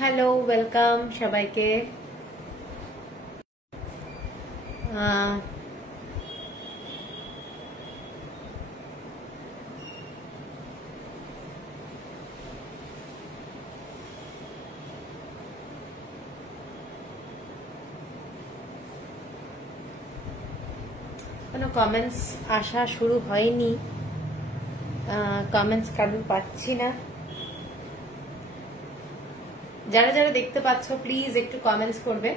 Hello, welcome সবাইকে। কোনো comments আসা শুরু হয়নি, কমেন্টস কারণ পাচ্ছি না। যারা যারা দেখতে পাচ্ছ প্লিজ একটু কমেন্টস করবে।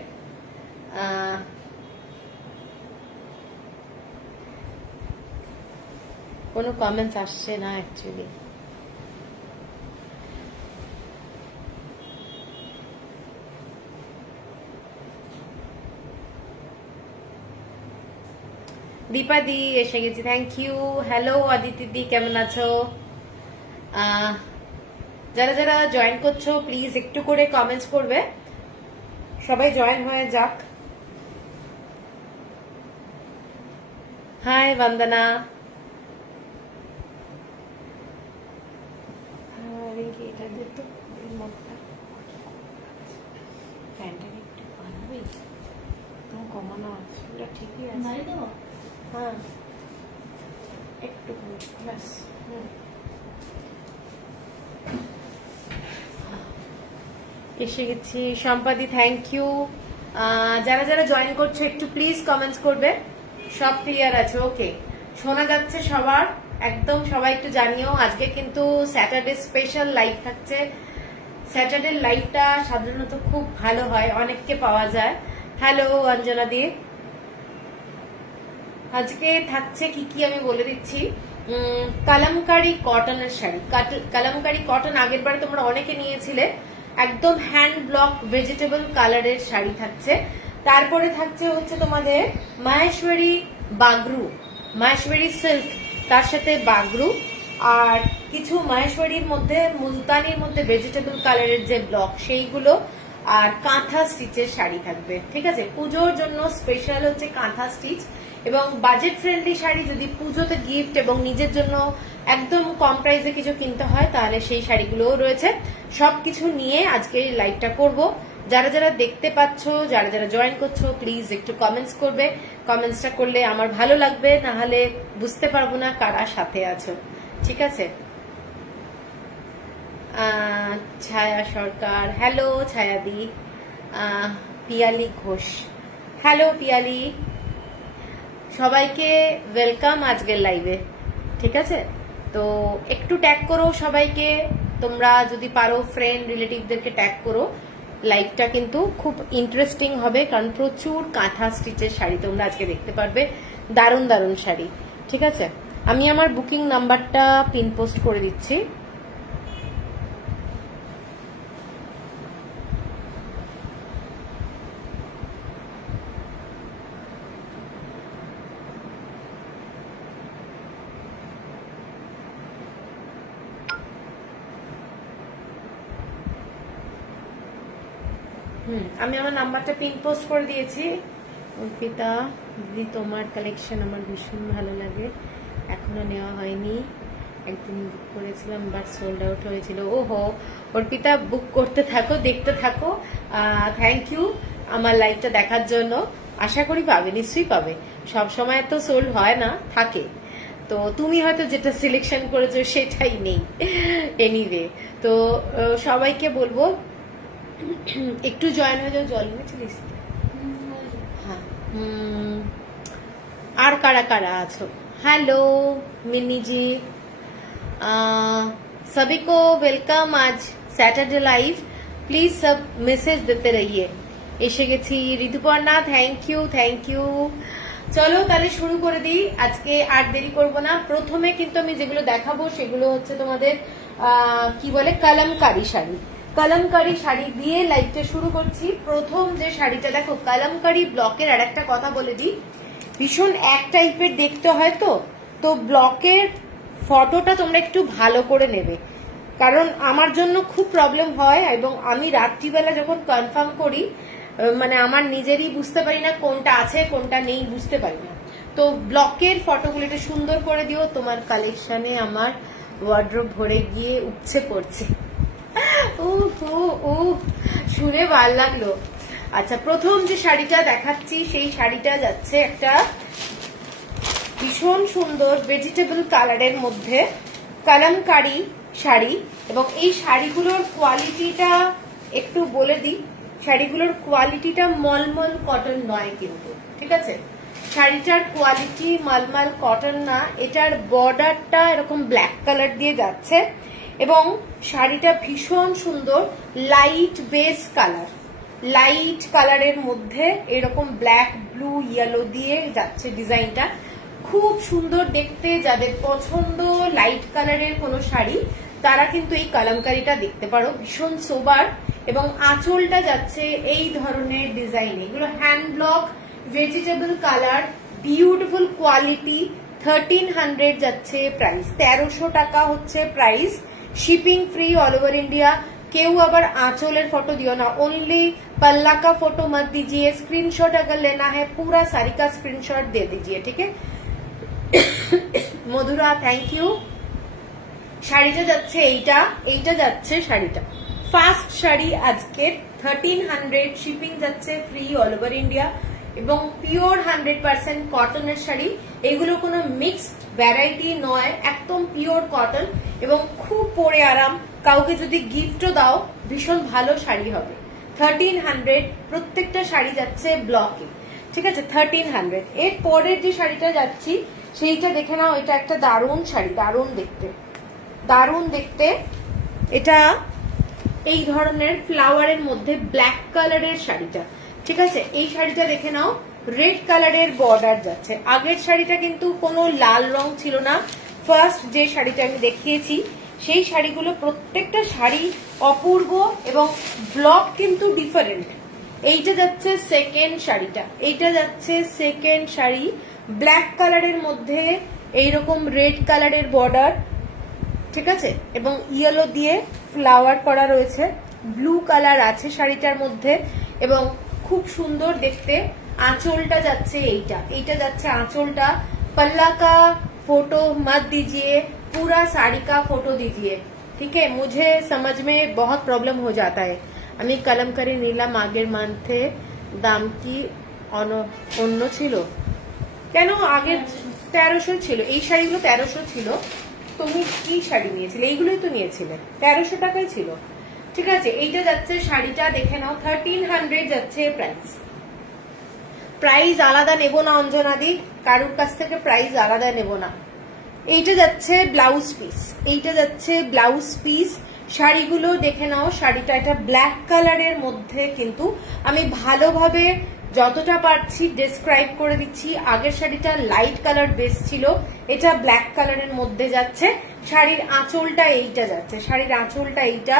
কোনো কমেন্টস আসছে না অ্যাকচুয়ালি। দীপাদি এসে গেছি, থ্যাংক ইউ। হ্যালো আদিতিদি, কেমন আছো? যারা যারা জয়েন করছো প্লিজ একটু করে কমেন্টস করবে, সবাই জয়েন হয়ে যাক। হাই বন্দনা। এটা দেখতো ফ্যানটা একটু বানাবি, তোমার কমানো আছে, এটা ঠিকই আছে। হ্যাঁ একটু ব্যাস। এসে গেছি। সম্পাদি থ্যাংক ইউ। যারা যারা জয়েন করছো একটু প্লিজ কমেন্টস করবে। সব ক্লিয়ার আছে? ওকে, শোনা যাচ্ছে সবার একদম। সবাই একটু জানিও। আজকে কিন্তু স্যাটারডে স্পেশাল লাইভ থাকছে। স্যাটারডে লাইভটা সাধারণত খুব ভালো হয়, অনেককে পাওয়া যায়। হ্যালো অঞ্জনা দি। আজকে থাকছে কি কি আমি বলে দিচ্ছি। কালামকারী কটনের শাড়ি। কালামকারী কটন আগের বারে তোমরা অনেকে নিয়েছিলে। একদম হ্যান্ড ব্লক ভেজিটেবল কালারের শাড়ি থাকছে। তারপরে থাকছে হচ্ছে তোমাদের মাহেশ্বরী বাগরু, মাহেশ্বরী সিল্ক, তার সাথে বাগরু, আর কিছু মাহেশ্বরীর মধ্যে মুলতানির মধ্যে ভেজিটেবল কালারের যে ব্লক সেইগুলো, আর কাঁথা স্টিচের শাড়ি থাকবে। ঠিক আছে, পুজোর জন্য স্পেশাল হচ্ছে কাঁথা স্টিচ এবং বাজেট ফ্রেন্ডলি শাড়ি। যদি পুজোতে গিফট এবং নিজের জন্য একদম কম প্রাইসে কিছু কিনতে হয় তাহলে সেই শাড়িগুলোও রয়েছে। সবকিছু নিয়ে আজকে লাইভটা করব। যারা যারা দেখতে পাচ্ছ, যারা যারা জয়েন করছো প্লিজ একটু কমেন্টস করবে। কমেন্টসটা করলে আমার ভালো লাগবে, নাহলে বুঝতে পারবো না কারা সাথে আছো। ঠিক আছে। ছায়া সরকার, হ্যালো ছায়াদি। পিয়ালি ঘোষ, হ্যালো পিয়ালি। সবাইকে ওয়েলকাম আজকের লাইভে। ঠিক আছে, তো একটু ট্যাগ করো সবাইকে। তোমরা যদি পারো ফ্রেন্ড রিলেটিভদেরকে ট্যাগ করো। লাইভটা কিন্তু খুব ইন্টারেস্টিং হবে, কারণ প্রচুর কাঁথা স্টিচের শাড়ি তোমরা আজকে দেখতে পারবে। দারুণ দারুণ শাড়ি। ঠিক আছে, আমি আমার বুকিং নাম্বারটা পিন পোস্ট করে দিচ্ছি। আমি আমার নাম্বারটা পিন পোস্ট করে দিয়েছি। অর্পিতা দিদি, তোমার কালেকশন আমার ভীষণ ভালো লাগে। এখনো নেওয়া হয়নি, একদিন বুক করেছিলাম বাট সোল্ড আউট হয়েছিল। ওহো অর্পিতা, বুক করতে থাকো, দেখতে থাকো। থ্যাংক ইউ আমার লাইভটা দেখার জন্য। আশা করি পাবে, নিশ্চয়ই পাবে। সব সময় তো সোল্ড হয় না, থাকে। তো তুমি হয়তো যেটা সিলেকশন করেছো সেটাই নেই। এনিওয়ে, তো সবাইকে বলবো একটু জয়েন হয়ে যাও। জল নিয়েছিলিস? হ্যাঁ। আর কারা কারা আছো? हेलो मिनी जी, सभी को वेलकम। आज सैटरडे लाइव, प्लीज सब मैसेज देते रहिए। এসে গেছি। Rituparna, thank you thank you. চলো তাহলে শুরু করে দিই। আজকে আর দেরি করব না। প্রথমে কিন্তু আমি যেগুলো দেখাবো সেগুলো হচ্ছে তোমাদের কি বলে কলমকারী শাড়ি। কলমকারী শাড়ি দিয়ে লাইভটা শুরু করছি। প্রথম যে শাড়িটা দেখো, কলমকারী ব্লকের। আর একটা কথা বলে দিই, ভীষণ এক টাইপের দেখতে হয়, তো ব্লকের ফটোটা তোমরা একটু ভালো করে নেবে, কারণ আমার জন্য খুব প্রবলেম হয় এবং আমি রাত্রিবেলা যখন কনফার্ম করি, মানে আমার নিজেরই বুঝতে পারি না কোনটা আছে কোনটা নেই, বুঝতে পারি না। তো ব্লকের ফটোগুলো একটু সুন্দর করে দিও। তোমার কালেকশনে আমার ওয়ার্ড্রোব ভরে গিয়ে উপচে পড়ছে। শুনে ভালো লাগলো। আচ্ছা, প্রথম যে শাড়িটা দেখাচ্ছি সেই শাড়িটা যাচ্ছে একটা ভীষণ সুন্দর ভেজিটেবল কালারের মধ্যে কালামকারী শাড়ি, এবং এই শাড়িগুলোর কোয়ালিটিটা একটু বলে দিই। শাড়িগুলোর কোয়ালিটিটা মলমল কটন নয় কিন্তু, ঠিক আছে? শাড়িটার কোয়ালিটি মলমল কটন না, এটার বর্ডারটা এরকম ব্ল্যাক কালার দিয়ে যাচ্ছে এবং শাড়িটা ভীষণ সুন্দর লাইট বেস কালার, লাইট কালারের মধ্যে এরকম ব্ল্যাক ব্লু ইয়েলো দিয়ে যাচ্ছে ডিজাইনটা, খুব সুন্দর দেখতে। যাদের পছন্দ লাইট কালারের কোনো শাড়ি তারা কিন্তু এই কালামকারীটা দেখতে পারো, ভীষণ সোবার। এবং আঁচলটা যাচ্ছে এই ধরনের ডিজাইনে, এগুলো hand block vegetable colour, beautiful quality. 1300 যাচ্ছে প্রাইস, 1300 টাকা হচ্ছে price, shipping free all over India. কেউ আবার আঁচলের ফটো দিও না, ओनली पल्ला का फोटो मत दीजिए, स्क्रीनशॉट अगर लेना है पूरा साड़ी का स्क्रीनशॉट दे दीजिए, ठीक है? Madhura thank you. শাড়িটা যাচ্ছে এইটা যাচ্ছে শাড়িটা ফার্স্ট শাড়ি আজকে 1300, শিপিং যাচ্ছে ফ্রি অল ওভার इंडिया এবং পিওর 100% কটনের শাড়ি। এগুলো কোনো মিক্সড ভ্যারাইটি নয়, একদম পিওর কটন এবং খুব পরে আরাম। কাউকে যদি গিফটও দাও ভীষণ ভালো শাড়ি হবে। 1300 প্রত্যেকটা শাড়ি যাচ্ছে ব্লকে, ঠিক আছে? 1300। এর পরের যে শাড়িটা যাচ্ছি সেইটা দেখে নাও, এটা একটা দারুণ শাড়ি, দারুণ দেখতে, দারুণ দেখতে। এটা এই ধরনের ফ্লাওয়ারের মধ্যে ব্ল্যাক কালারের শাড়িটা, ঠিক আছে? এই শাড়িটা দেখে নাও, রেড কালারের বর্ডার যাচ্ছে। আগের শাড়িটা কিন্তু কোনো লাল রং ছিল না, ফার্স্ট যে শাড়িটা আমি দেখিয়েছি সেই শাড়িগুলো প্রত্যেকটা শাড়ি অপূর্ব এবং ব্লক কিন্তু ডিফারেন্ট। এইটা যাচ্ছে সেকেন্ড শাড়িটা, এইটা যাচ্ছে সেকেন্ড শাড়ি, ব্ল্যাক কালারের মধ্যে এইরকম রেড কালারের বর্ডার, ঠিক আছে? এবং ইয়েলো দিয়ে ফ্লাওয়ার করা রয়েছে, ব্লু কালার আছে শাড়িটার মধ্যে এবং খুব সুন্দর দেখতে। আঁচলটা যাচ্ছে এইটা যাচ্ছে আঁচলটা। पल्ला का फोटो मत दीजिए, पूरा साड़ी का फोटो दीजिए, ठीक है? मुझे समझ में बहुत प्रॉब्लम हो जाता है। আমি কালামকারী নিলাম আগের মান্থে, দাম কি অন্য ছিল কেন? আগে 1300 ছিল, এই শাড়িগুলো 1300 ছিল। তুমি কি শাড়ি নিয়েছিলে? এইগুলোই তো নিয়েছিলে, 1300 টাকাই ছিল, ঠিক আছে? এইটা যাচ্ছে শাড়িটা দেখে নাও, 1300 যাচ্ছে প্রাইস। প্রাইস আলাদা নেব না অঞ্জনাদি, কারুর কাছ থেকে প্রাইস আলাদা নেব না। এইটা যাচ্ছে ব্লাউজ পিস, এইটা যাচ্ছে ব্লাউজ পিস। শাড়িগুলো দেখে নাও, শাড়িটা এটা ব্ল্যাক কালারের মধ্যে, কিন্তু আমি ভালোভাবে যতটা পারছি ডেসক্রাইব করে দিচ্ছি। আগের শাড়িটা লাইট কালার বেস ছিল, এটা ব্ল্যাক কালারের মধ্যে যাচ্ছে। শাড়ির আঁচলটা এইটা যাচ্ছে, শাড়ির আঁচলটা এইটা,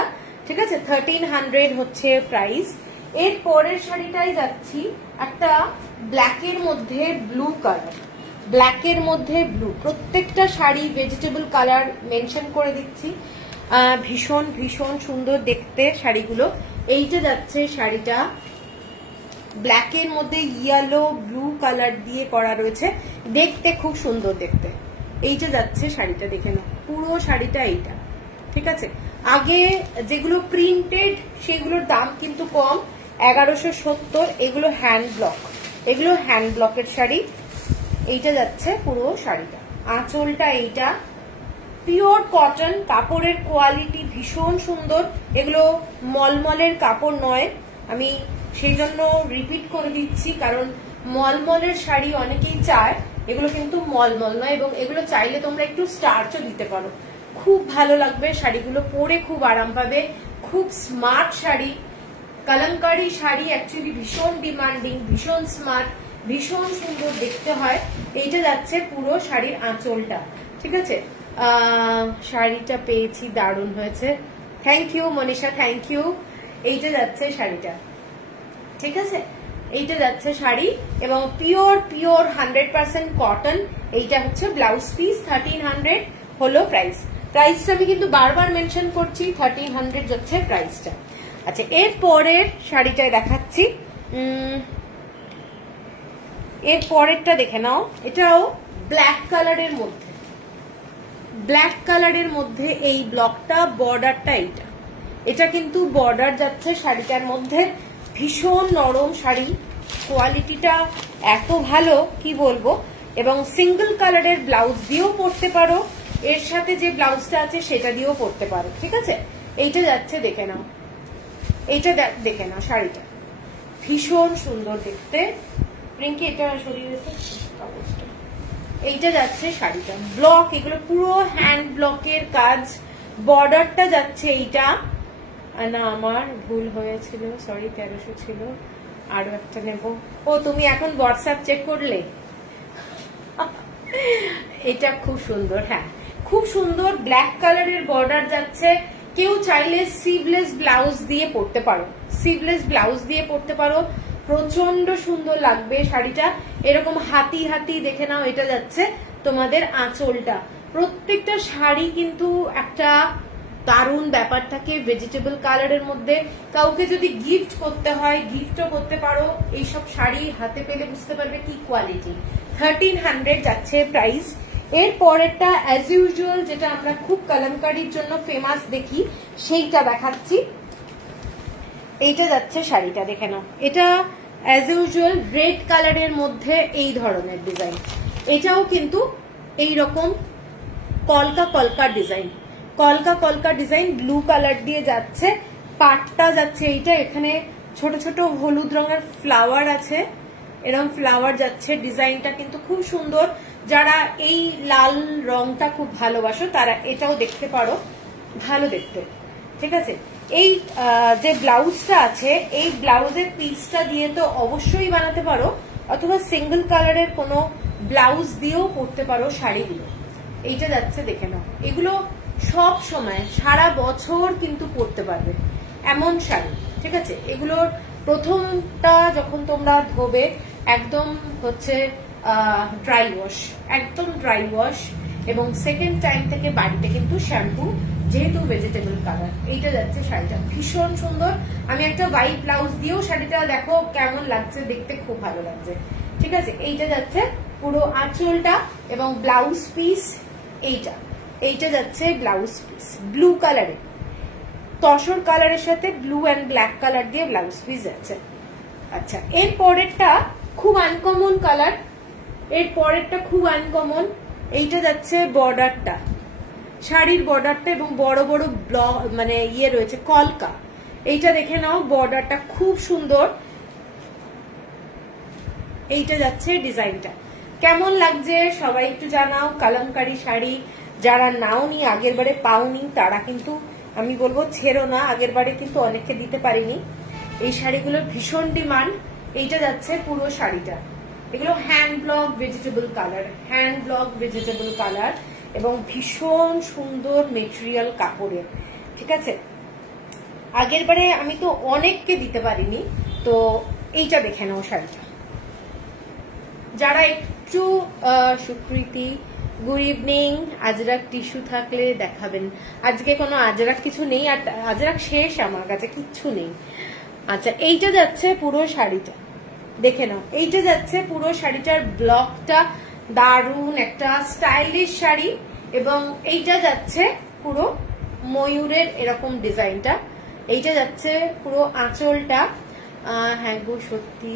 ঠিক আছে? 1300 হচ্ছে প্রাইস। এর পরের শাড়িটাই যাচ্ছি, একটা ব্ল্যাকের মধ্যে ব্লু কালার, ব্ল্যাকের মধ্যে ব্লু। প্রত্যেকটা শাড়ি ভেজিটেবল কালার মেনশন করে দিচ্ছি, ভীষণ ভীষণ সুন্দর দেখতে শাড়িগুলো। এইটা যাচ্ছে শাড়িটা ব্ল্যাকের মধ্যে ইয়েলো ব্লু কালার দিয়ে করা রয়েছে, দেখতে খুব সুন্দর দেখতে। এইটা যাচ্ছে শাড়িটা দেখে নাও, পুরো শাড়িটা এইটা, ঠিক আছে? আগে যেগুলো প্রিন্টেড সেগুলোর দাম কিন্তু কম, 1170। এগুলো হ্যান্ড ব্লক, এগুলো হ্যান্ড ব্লকের শাড়ি। এইটা যাচ্ছে পুরো শাড়িটা, আঁচলটা এইটা, পিওর কটন, কাপড়ের কোয়ালিটি ভীষণ সুন্দর। এগুলো মলমলের কাপড় নয়, আমি সেই জন্য রিপিট করে দিচ্ছি, কারণ মলমলের শাড়ি অনেকেই চায়, এগুলো কিন্তু মলমল নয়। এবং এগুলো চাইলে তোমরা একটু স্টার্চও দিতে পারো, খুব ভালো লাগবে শাড়িগুলো পরে, খুব আরাম পাবে, খুব স্মার্ট শাড়ি। কালামকারী শাড়ি অ্যাকচুয়ালি ভীষণ ডিমান্ডিং, ভীষণ স্মার্ট, ভীষণ সুন্দর দেখতে হয়। এইটা যাচ্ছে পুরো শাড়ির আঁচলটা, ঠিক আছে? শাড়িটা পেয়েছি, দারুণ হয়েছে, thank you Manisha, thank you. এইটা যাচ্ছে শাড়িটা, ঠিক আছে? এইটা যাচ্ছে শাড়ি এবং পিওর 100% কটন। এইটা হচ্ছে ব্লাউজ পিস, 1300 হলো প্রাইস। প্রাইসটা আমি কিন্তু বারবার মেনশন করছি, 1300 যাচ্ছে প্রাইসটা। আচ্ছা, এর পরের শাড়িটা দেখাচ্ছি, এর পরেরটা দেখে নাও। এটাও ব্ল্যাক কালারের মধ্যে, ব্ল্যাক কালারের মধ্যে এই ব্লকটা, বর্ডারটা এইটা, এটা কিন্তু বর্ডার যাচ্ছে শাড়িটার মধ্যে, ভীষণ নরম শাড়ি, কোয়ালিটিটা এত ভালো কি বলবো। এবং সিঙ্গেল কালারের ব্লাউজ দিয়েও পরতে পারো, এর সাথে যে ব্লাউজটা আছে সেটা দিয়েও পরতে পারো, ঠিক আছে। এইটা যাচ্ছে, দেখে নাও, এইটা দেখে নাও, শাড়িটা ভীষণ সুন্দর দেখতে। রিঙ্কি এটা সরিয়ে দিতে, এইটা যাচ্ছে শাড়িটা, ব্লক, এগুলো পুরো হ্যান্ড ব্লকের কাজ, বর্ডারটা যাচ্ছে এইটা, না আমার ভুল হয়েছিল, সরি 1300 ছিল, আরো একটা নেব। ও তুমি এখন হোয়াটসঅ্যাপ চেক করলে? এটা খুব সুন্দর, হ্যাঁ খুব সুন্দর, ব্ল্যাক কালারের বর্ডার যাচ্ছে। কেউ চাইলে স্লিভলেস ব্লাউজ দিয়ে পরতে পারো, স্লিভলেস ব্লাউজ দিয়ে পরতে পারো, প্রচন্ড সুন্দর লাগবে শাড়িটা। এরকম হাতি হাতি দেখে নাও, এটা যাচ্ছে তোমাদের আঁচলটা। প্রত্যেকটা শাড়ি কিন্তু একটা দারুণ ব্যাপার থাকে ভেজিটেবল কালারের মধ্যে। কাউকে যদি গিফট করতে হয় গিফটও করতে পারো, এইসব শাড়ি হাতে পেলে বুঝতে পারবে কি কোয়ালিটি। 1300 যাচ্ছে প্রাইস। এর পরেরটা অ্যাজ ইউজুয়াল যেটা আমরা খুব কালামকারীর জন্য ফেমাস দেখি সেইটা দেখাচ্ছি। এইটা যাচ্ছে শাড়িটা, দেখে নাও, এটা অ্যাজ ইউজুয়াল রেড কালারের মধ্যে এই ধরনের ডিজাইন। এটাও কিন্তু এইরকম কলকা কলকা ডিজাইন, কলকা কলকা ডিজাইন, ব্লু কালার দিয়ে যাচ্ছে। পাটটা যাচ্ছে এইটা, এখানে ছোট ছোট হলুদ রঙের ফ্লাওয়ার আছে, এরকম ফ্লাওয়ার যাচ্ছে। ডিজাইনটা কিন্তু খুব সুন্দর, যারা এই লাল রংটা খুব ভালোবাসো তারা এটাও দেখতে পারো, ভালো দেখতে, ঠিক আছে। এই যে ব্লাউজটা আছে, এই ব্লাউজের পিসটা দিয়ে তো অবশ্যই বানাতে পারো, অথবা সিঙ্গেল কালারের কোনো ব্লাউজ দিয়েও পরতে পারো শাড়িগুলো। এইটা যাচ্ছে, দেখে নাও, এগুলো সব সময় সারা বছর কিন্তু পরতে পারবে এমন শাড়ি, ঠিক আছে। এগুলোর প্রথমটা যখন তোমরা ধোবে একদম হচ্ছে ড্রাই ওয়াশ, একদম ড্রাই ওয়াশ, এবং সেকেন্ড টাইম থেকে বাড়িতে কিন্তু শ্যাম্পু, যেহেতু ভেজিটেবল কালার। এইটা যাচ্ছে শাড়িটা, ভীষণ সুন্দর। আমি একটা হোয়াইট ব্লাউজ দিয়েও শাড়িটা দেখো কেমন লাগছে, দেখতে খুব ভালো লাগছে, ঠিক আছে। এইটা যাচ্ছে পুরো আঁচলটা এবং ব্লাউজ পিস, এইটা এইটা যাচ্ছে ব্লাউজ পিস ব্লু কালারে, তসর কালারের সাথে ব্লু অ্যান্ড ব্ল্যাক কালার দিয়ে ব্লাউজ পিস যাচ্ছে। আচ্ছা, এর পরেরটা খুব আনকমন কালার, এর পরেরটা খুব আনকমন। এইটা যাচ্ছে বর্ডারটা, শাড়ির বর্ডারটা, এবং বড় বড় ব্লক মানে ইয়ে রয়েছে কলকা। এইটা দেখে নাও, বর্ডারটা খুব সুন্দর। এইটা যাচ্ছে ডিজাইনটা, কেমন লাগছে সবাই একটু জানাও। কালামকারী শাড়ি যারা নাওনি, আগের বারে পাওনি, তারা কিন্তু আমি বলবো ছেড়ো না, আগের বারে কিন্তু অনেককে দিতে পারিনি। এই শাড়িগুলোর ভীষণ ডিমান্ড। এইটা যাচ্ছে পুরো শাড়িটা, এগুলো hand block vegetable colour, hand block vegetable colour, এবং ভীষণ সুন্দর মেটেরিয়াল কাপড়ের, ঠিক আছে। আগের বারে আমি তো অনেককে দিতে পারিনি, তো এইটা দেখে নাও শাড়িটা। যারা একটু সুকৃতি, গুড ইভিনিং, আজরাক টিস্যু থাকলে দেখাবেন। আজকে কোনো আজরাক কিছু নেই, আর আজরাক শেষ আমার কাছে, কিচ্ছু নেই। আচ্ছা, এইটা যাচ্ছে পুরো শাড়িটা, দেখে নাও, এইটা যাচ্ছে পুরো শাড়িটার ব্লকটা, দারুণ একটা স্টাইলিশ শাড়ি। এবং এইটা যাচ্ছে পুরো ময়ূরের এরকম ডিজাইনটা। এইটা যাচ্ছে পুরো আঁচলটা। হ্যাঁ গো, সত্যি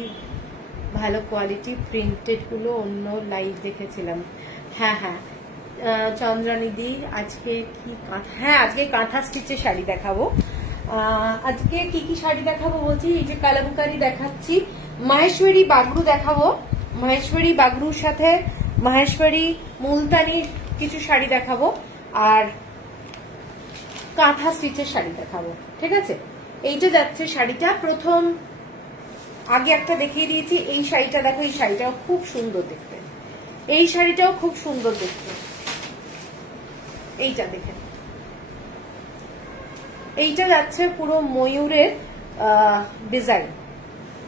ভালো কোয়ালিটি প্রিন্টেড গুলো, অন্য লাইভ দেখেছিলাম। হ্যাঁ হ্যাঁ, চন্দ্রানিদি আজকে কি, হ্যাঁ আজকে কাঁথা স্টিচের শাড়ি দেখাবো। আজকে কি কি শাড়ি দেখাবো বলছি, এই যে কালামকারী দেখাচ্ছি, মাহেশ্বরী বাগরু দেখাবো, মাহেশ্বরী বাগরুর সাথে মাহেশ্বরী মুলতানি কিছু শাড়ি দেখাবো, আর কাঁথা স্টিচের শাড়ি দেখাবো, ঠিক আছে। এইটা যাচ্ছে শাড়িটা। প্রথম আগে একটা দেখিয়ে দিয়েছি, এই শাড়িটা দেখো, এই শাড়িটাও খুব সুন্দর দেখতে, এই শাড়িটাও খুব সুন্দর দেখতে। এইটা দেখে, এইটা যাচ্ছে পুরো ময়ূরের ডিজাইন,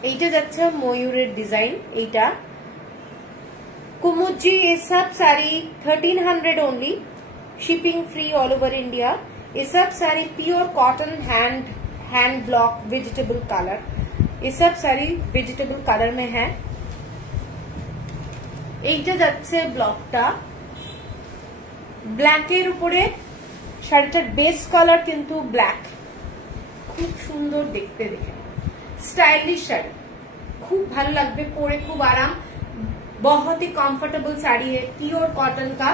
এইটা যাচ্ছে ময়ূরের ডিজাইন। এইটা কুমুজি, ये सब sari 1300 only, shipping free all over India. ये सब sari pure cotton hand block vegetable colour, ये सब साड़ी वेजिटेबल कलर में है। এইটা যাচ্ছে ব্লকটা ব্ল্যাকের উপরে, শাড়িটার বেস কালার কিন্তু ব্ল্যাক, খুব সুন্দর দেখতে, দেখে स्टाइलिश साड़ी, खूब भालो लगबे परे, खूब आराम, बहुत ही कम्फर्टेबल साड़ी है, प्योर कॉटन का।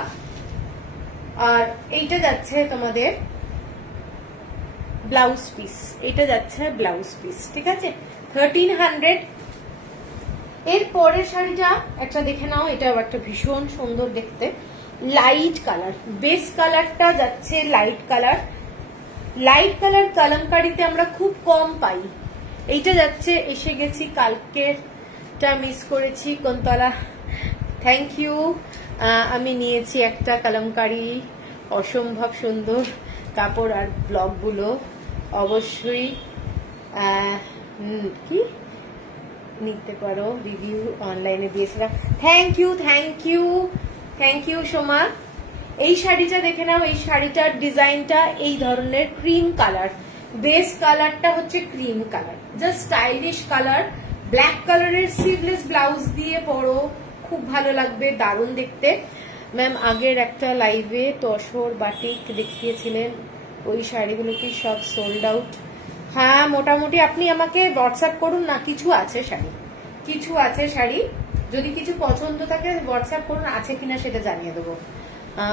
और এইটা যাচ্ছে তোমাদের ব্লাউজ পিস, এটা যাচ্ছে ব্লাউজ পিস, ঠিক আছে 1300। এর পরের শাড়িটা একটা দেখে নাও, এটাও একটা ভীষণ সুন্দর দেখতে, লাইট কালার, বেস কালারটা যাচ্ছে লাইট কালার। লাইট কালার কালামকারীতে আমরা খুব কম পাই। এইটা যাচ্ছে, এসে গেছি, কালকেরটা মিস করেছি, কোনতলা, থ্যাংক ইউ। আমি নিয়েছি একটা কালামকারী, অসম্ভব সুন্দর কাপড়। আর ব্লগগুলো অবশ্যই কি নিতে পারো, রিভিউ অনলাইনে দিয়েছিলাম। Thank you, thank you, thank you Soma. এই শাড়িটা দেখে নাও, এই শাড়িটার ডিজাইনটা এই ধরনের ক্রিম কালার, বেস কালারটা হচ্ছে cream colour, just stylish colour. Black কালারের স্লিভলেস ব্লাউজ দিয়ে পরো, খুব ভালো লাগবে, দারুণ দেখতে। ম্যাম আগের একটা লাইভে তসর বাটিক দেখিয়েছিলেন, ওই শাড়িগুলো কি সব সোল্ড আউট? হ্যাঁ মোটামুটি, আপনি আমাকে হোয়াটসঅ্যাপ করুন না, কিছু আছে শাড়ি, কিছু আছে শাড়ি, যদি কিছু পছন্দ থাকে হোয়াটসঅ্যাপ করুন, আছে কিনা সেটা জানিয়ে দেবো।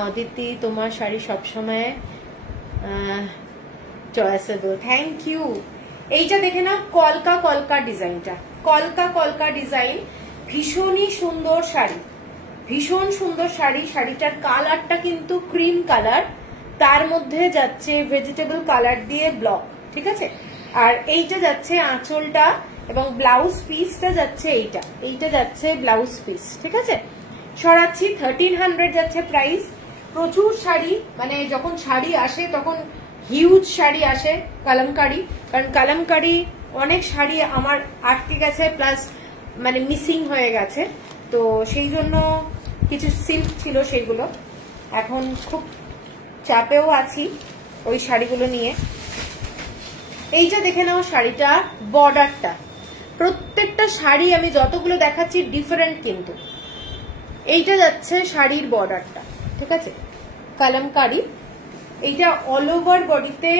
অদিতি তোমার শাড়ি সবসময় চয়েসেবল, থ্যাংক ইউ। এইটা দেখে না, কলকা কলকা ডিজাইনটা, কলকা কলকা ডিজাইন, ভীষণই সুন্দর শাড়ি, ভীষণ সুন্দর শাড়ি। শাড়িটার কালারটা কিন্তু ক্রিম কালার, তার মধ্যে যাচ্ছে ভেজিটেবল কালার দিয়ে ব্লক, ঠিক আছে। আর এইটা যাচ্ছে আঁচলটা, এবং ব্লাউজ পিসটা যাচ্ছে এইটা, এইটা যাচ্ছে ব্লাউজ পিস, ঠিক আছে। সরাচ্ছি 1300 যাচ্ছে প্রাইস। প্রচুর শাড়ি, মানে যখন শাড়ি আসে তখন হিউজ শাড়ি আসে কালামকারী, কারণ কালামকারী অনেক শাড়ি আমার আটকে গেছে, প্লাস মানে মিসিং হয়ে গেছে, তো সেই জন্য কিছু সিল্ক ছিল সেগুলো, এখন খুব চাপেও আছি ওই শাড়িগুলো নিয়ে। এইটা দেখে নাও শাড়িটা, বর্ডারটা, প্রত্যেকটা শাড়ি আমি যতগুলো দেখাচ্ছি ডিফারেন্ট, কিন্তু এইটা যাচ্ছে শাড়ির বর্ডারটা, ঠিক আছে, কালামকারী। এইটা অল ওভার বডিতে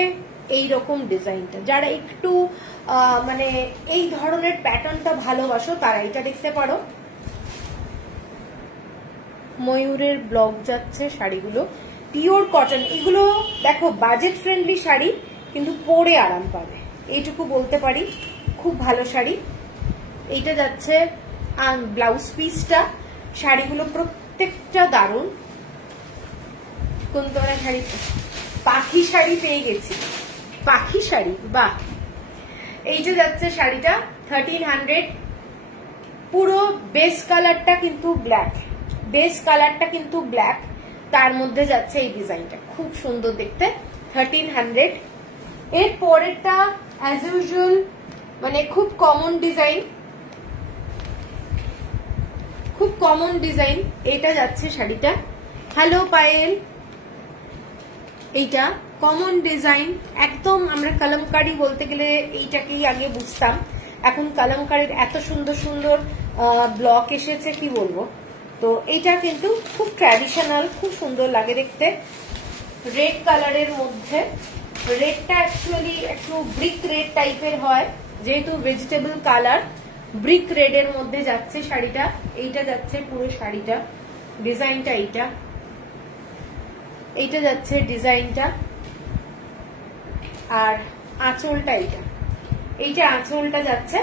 এইরকম ডিজাইনটা, যারা একটু মানে এই ধরনের প্যাটার্নটা ভালোবাসো তারা এটা দেখতে পারো। ময়ূরের ব্লক যাচ্ছে শাড়িগুলো, পিওর কটন, এগুলো দেখো বাজেট ফ্রেন্ডলি শাড়ি, কিন্তু পরে আরাম পাবে, এইটুকু বলতে পারি, খুব ভালো শাড়ি। এইটা যাচ্ছে ব্লাউজ পিসটা, শাড়িগুলো প্রত্যেকটা দারুণ। কোন ধরনের শাড়ি? পাখি শাড়ি পেয়ে গেছি, পাখি শাড়ি, বাহ। এইটা যাচ্ছে শাড়িটা 1300, পুরো বেস কালারটা কিন্তু ব্ল্যাক, বেস কালারটা কিন্তু ব্ল্যাক, তার মধ্যে যাচ্ছে এই ডিজাইনটা, খুব সুন্দর দেখতে, 1300। এর পরেরটা অ্যাজ ইউজুয়াল মানে খুব কমন ডিজাইন, খুব কমন ডিজাইন। এটা যাচ্ছে শাড়িটা, হ্যালো পায়েল, এইটা কমন ডিজাইন একদম। আমরা কালামকারী বলতে গেলে এইটাকেই আগে বুঝতাম, এখন কালামকারীর এত সুন্দর সুন্দর ব্লক এসেছে কি বলবো। তো এইটা কিন্তু খুব ট্র্যাডিশনাল, খুব সুন্দর লাগে দেখতে, রেড কালারের মধ্যে। রেডটা অ্যাকচুয়ালি একটু ব্রিক রেড টাইপের হয়, যেহেতু ভেজিটেবল কালার, ব্রিক রেডের মধ্যে যাচ্ছে শাড়িটা। এইটা যাচ্ছে পুরো শাড়িটা, ডিজাইনটা এইটা, এইটা যাচ্ছে ডিজাইনটা, আর আঁচলটা এইটা, এইটা আঁচলটা যাচ্ছে,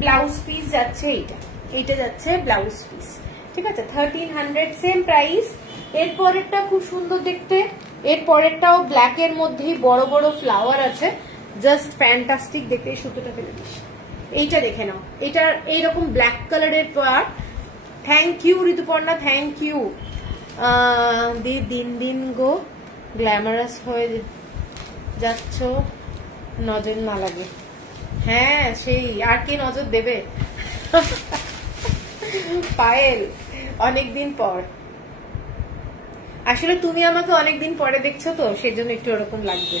ব্লাউজ পিস যাচ্ছে এইটা, এইটা যাচ্ছে ব্লাউজ পিস, ঠিক আছে 1300 সেম প্রাইস। এর পরেরটা খুব সুন্দর দেখতে, এর পরেরটাও ব্ল্যাক এর মধ্যেই বড় বড় ফ্লাওয়ার আছে, জাস্ট ফ্যান্টাস্টিক দেখতে। সুতোটা ফেলে দিস, এইটা দেখে নাও, এটা এইরকম ব্ল্যাক কালারের পার। Thank you Rituparna, thank you. দিন দিন গো গ্ল্যামারাস হয়ে যাচ্ছ, নজর না লাগে। হ্যাঁ সেই, আর কে নজর দেবে পায়েল, অনেকদিন পর। আসলে তুমি আমাকে অনেকদিন পরে দেখছো তো, সেই জন্য একটু ওরকম লাগবে,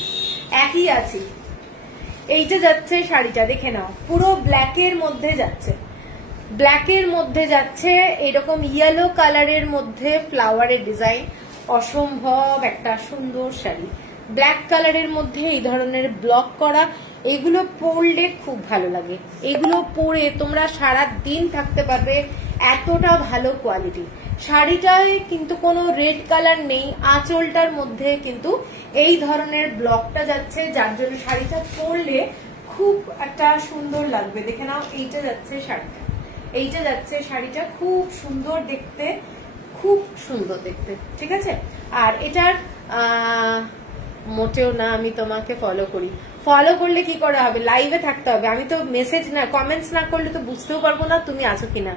একই আছি। এইটা যাচ্ছে শাড়িটা, দেখে নাও, পুরো ব্ল্যাকের মধ্যে যাচ্ছে, ব্ল্যাকের মধ্যে যাচ্ছে, এরকম ইয়েলো কালারের মধ্যে ফ্লাওয়ারের ডিজাইন, অসম্ভব একটা সুন্দর শাড়ি, ব্ল্যাক কালারের মধ্যে এই ধরনের ব্লক করা, এগুলো পরলে খুব ভালো লাগে। এগুলো পরে তোমরা সারা দিন থাকতে পারবে, এতটা ভালো কোয়ালিটি। শাড়িটায় কিন্তু কোনো রেড কালার নেই, আঁচলটার মধ্যে কিন্তু এই ধরনের ব্লকটা যাচ্ছে, যার জন্য শাড়িটা পরলে খুব একটা সুন্দর লাগবে। দেখে নাও, এইটা যাচ্ছে শাড়িটা, এইটা যাচ্ছে শাড়িটা, খুব সুন্দর দেখতে, খুব সুন্দর দেখতে, ঠিক আছে। আর এটার মোটেও না আমি তোমাকে ফলো করি, ফলো করলে কি করা হবে, লাইভে থাকতে হবে। আমি তো মেসেজ না, কমেন্টস না করলে তো বুঝতেও পারবো না তুমি আছো কিনা।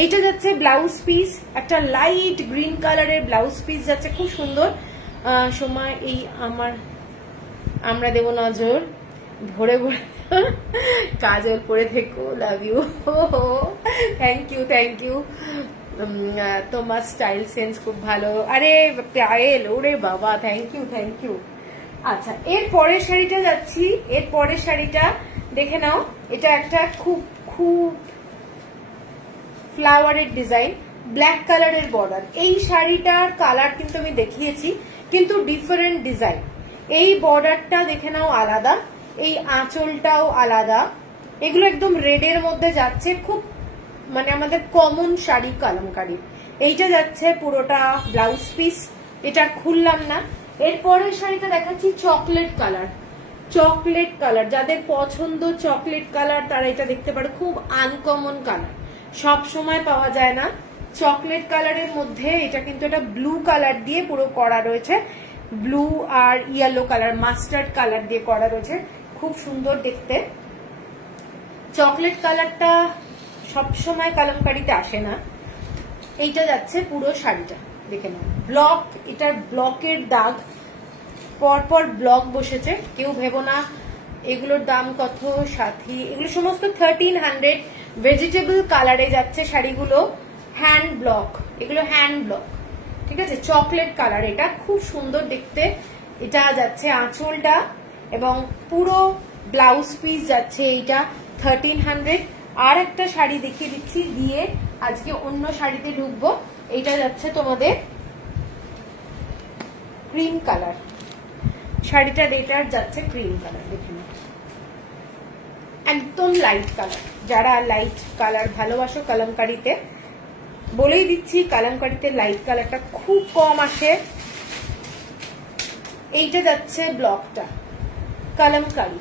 এইটা যাচ্ছে ব্লাউজ পিস, একটা লাইট গ্রিন কালারের ব্লাউজ পিস যাচ্ছে, খুব সুন্দর। সময় এই আমরা দেব নজর, ভরে ভরে কাজল পরে থেকো, love you, thank you, thank you. তোমার স্টাইল সেন্স খুব ভালো, আরে পায়েল, ওরে বাবা, থ্যাংক ইউ, থ্যাংক ইউ। আচ্ছা, এর পরের শাড়িটা যাচ্ছি, এর পরের শাড়িটা দেখে নাও। এটা একটা খুব খুব ফ্লাওয়ারের ডিজাইন, ব্ল্যাক কালারের বর্ডার। এই শাড়িটার কালার কিন্তু আমি দেখিয়েছি, কিন্তু ডিফারেন্ট ডিজাইন। এই বর্ডারটা দেখে নাও আলাদা, এই আঁচলটাও আলাদা, এগুলো একদম রেডের মধ্যে যাচ্ছে, খুব মানে আমাদের কমন শাড়ি কালামকারী। এইটা যাচ্ছে পুরোটা ব্লাউজ পিস, এটা খুললাম না। এরপরের শাড়িটা দেখাচ্ছি চকলেট কালার, চকলেট কালার, যাদের পছন্দ চকলেট কালার তারা এটা দেখতে পারো, খুব আনকমন কালার, সব সময় পাওয়া যায় না। চকলেট কালারের মধ্যে এটা কিন্তু একটা ব্লু কালার দিয়ে পুরো করা রয়েছে, ব্লু আর ইয়েলো কালার, মাস্টার্ড কালার দিয়ে করা রয়েছে, খুব সুন্দর দেখতে। চকলেট কালারটা সবসময় কালামকারীতে আসে না। এইটা যাচ্ছে পুরো শাড়িটা, দেখে নাও ব্লক, এটার ব্লকের দাগ, পরপর ব্লক বসেছে। কেউ ভেবো না এগুলোর দাম কত, সাথী, এগুলো সমস্ত 1300, ভেজিটেবল কালারে যাচ্ছে শাড়িগুলো, হ্যান্ড ব্লক, এগুলো হ্যান্ড ব্লক, ঠিক আছে। চকলেট কালার, এটা খুব সুন্দর দেখতে। এটা যাচ্ছে আঁচলটা এবং পুরো ব্লাউজ পিস যাচ্ছে এইটা 1300। আর একটা শাড়ি দেখিয়ে দিচ্ছি, দিয়ে আজকে অন্য শাড়িতে ঢুকবো। এইটা যাচ্ছে তোমাদের ক্রিম কালার, শাড়িটা রেটার যাচ্ছে ক্রিম কালার, দেখুন একদম লাইট কালার। যারা লাইট কালার ভালোবাসো কালামকারীতে, বলেই দিচ্ছি কালামকারীতে লাইট কালারটা খুব কম আসে। এইটা যাচ্ছে ব্লকটা কালামকারী,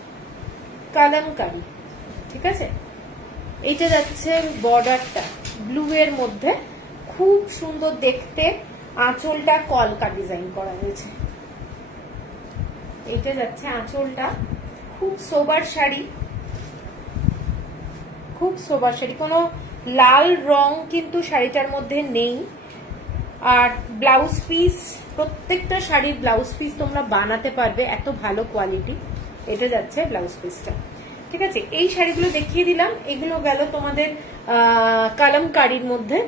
কালামকারী, ঠিক আছে। এইটা যাচ্ছে বর্ডারটা ব্লু এর মধ্যে, খুব সুন্দর দেখতে। আঁচলটা কলকা ডিজাইন করা হয়েছে। এইটা যাচ্ছে আঁচলটা, খুব সোবার শাড়ি, খুব সোবার শাড়ি, কোনো লাল রং কিন্তু শাড়িটার মধ্যে নেই। আর ব্লাউজ পিস, প্রত্যেকটা শাড়ির ব্লাউজ পিস তোমরা বানাতে পারবে, এত ভালো কোয়ালিটি। এটা যাচ্ছে ব্লাউজ পিসটা, ঠিক আছে। এই শাড়িগুলো দেখিয়ে দিলাম, এগুলো গেল তোমাদের কালামকারীর মধ্যে।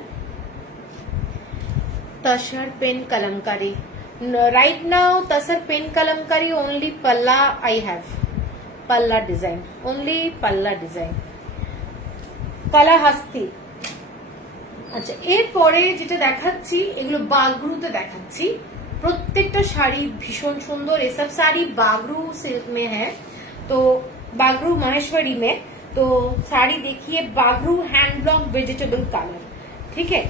Tussar pen Kalamkari, right now tussar pen Kalamkari only palla I have, palla design, only palla design, কালা হাস্তি। আচ্ছা, এরপরে যেটা দেখাচ্ছি এগুলো বাগরুতে দেখাচ্ছি। প্রত্যেকটা শাড়ি ভীষণ সুন্দর, এসব শাড়ি बागरू सिल्क में है, तो बागरू माहेश्वरी में। तो साड़ी देखिए Bagru hand block vegetable colour, ठीक है,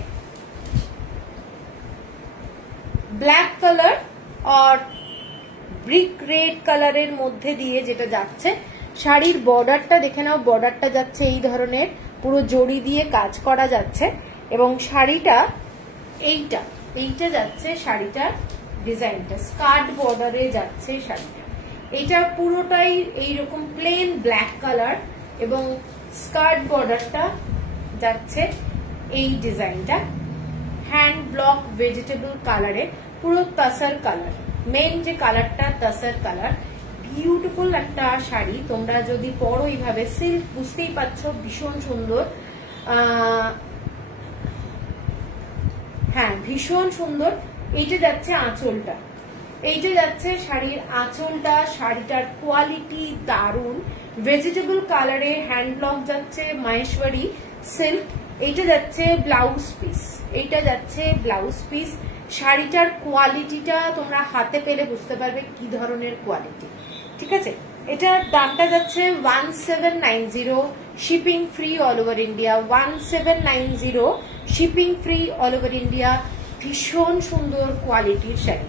ব্ল্যাক কালার আর ব্রিক রেড কালারের মধ্যে দিয়ে যেটা যাচ্ছে। শাড়ির বর্ডারটা দেখে নাও, বর্ডারটা যাচ্ছে এই ধরনের, পুরো জড়ি দিয়ে কাজ করা যাচ্ছে। এবং শাড়িটা এইটা যাচ্ছে শাড়িটার ডিজাইনটা, স্কার্ট বর্ডারে যাচ্ছে শাড়িটা। এইটা পুরোটাই এইরকম প্লেন ব্ল্যাক কালার এবং স্কার্ট বর্ডারটা যাচ্ছে এই ডিজাইনটা, হ্যান্ড ব্লক ভেজিটেবল কালারে, পুরো তাসার কালার, মেন যে কালারটা তাসার কালার। বিউটিফুল একটা শাড়ি, তোমরা যদি পরো এইভাবে, সিল্ক বুঝতেই পারছো, ভীষণ সুন্দর। হ্যাঁ, ভীষণ সুন্দর। এইটা যাচ্ছে আঁচলটা, এইটা যাচ্ছে শাড়ির আঁচলটা, শাড়িটার কোয়ালিটি দারুণ, ভেজিটেবল কালারে, হ্যান্ড ব্লক যাচ্ছে মাহেশ্বরী সিল্ক। এইটা যাচ্ছে ব্লাউজ পিস, এইটা যাচ্ছে ব্লাউজ পিস। শাড়িটার কোয়ালিটিটা তোমরা হাতে পেলে বুঝতে পারবে কি ধরনের কোয়ালিটি। ঠিক আছে, এটার দামটা যাচ্ছে 1790, shipping free all over India. 1790 shipping free all over India. ভীষণ সুন্দর কোয়ালিটির শাড়ি,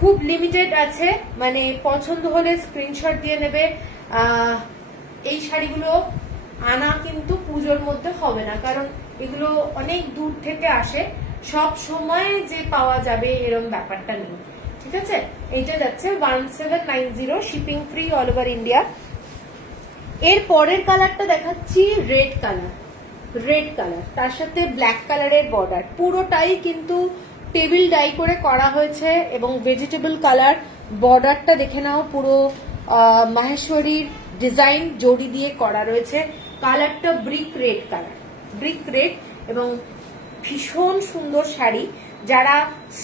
খুব লিমিটেড আছে, মানে পছন্দ হলে স্ক্রিনশট দিয়ে নেবে। এই শাড়িগুলো আনা কিন্তু পুজোর মধ্যে হবে না, কারণ এগুলো অনেক দূর থেকে আসে, সব সময় যে পাওয়া যাবে এরকম ব্যাপারটা নেই। ঠিক আছে, এইটা যাচ্ছে 1790, shipping free all over India. এর পরের কালারটা দেখাচ্ছি রেড কালার। রেড কালার, তার সাথে ব্ল্যাক কালারের বর্ডার, পুরোটাই কিন্তু টেবিল ডাই করে করা হয়েছে এবং ভেজিটেবল কালার। বর্ডারটা দেখে নাও, পুরো মাহেশ্বরীর ডিজাইন জড়ি দিয়ে করা রয়েছে। কালারটা brick red colour, brick red, এবং ভীষণ সুন্দর শাড়ি। যারা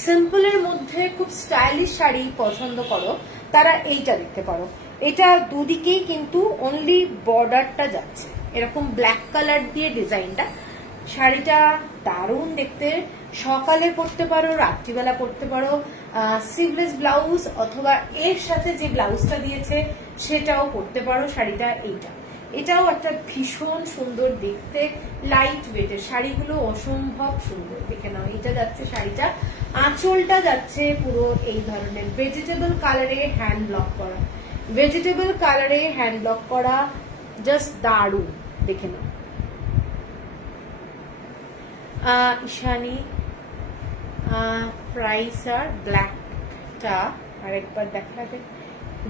সিম্পলের মধ্যে খুব স্টাইলিশ শাড়ি পছন্দ করো তারা এইটা দেখতে পারো। এটা দুদিকেই কিন্তু অনলি বর্ডারটা যাচ্ছে, এরকম ব্ল্যাক কালার দিয়ে ডিজাইনটা। শাড়িটা দারুণ দেখতে, সকালে পরতে পারো, রাত্রিবেলা পরতে পারো, স্লিভলেস ব্লাউজ অথবা এর সাথে যে ব্লাউজটা দিয়েছে সেটাও পরতে পারো। শাড়িটা এটাও একটা ভীষণ সুন্দর দেখতে, লাইট ওয়েটের। শাড়িগুলো অসম্ভব সুন্দর, দেখে নাও। এটা যাচ্ছে শাড়িটা, আঁচলটা যাচ্ছে পুরো এই ধরনের ভেজিটেবল কালারে হ্যান্ড ব্লক করা, ভেজিটেবল কালারে হ্যান্ড ব্লক করা, জাস্ট দারুণ, দেখে নাও। ঈশানী প্রাইস আর ব্ল্যাকটা আরেকবার দেখাবে,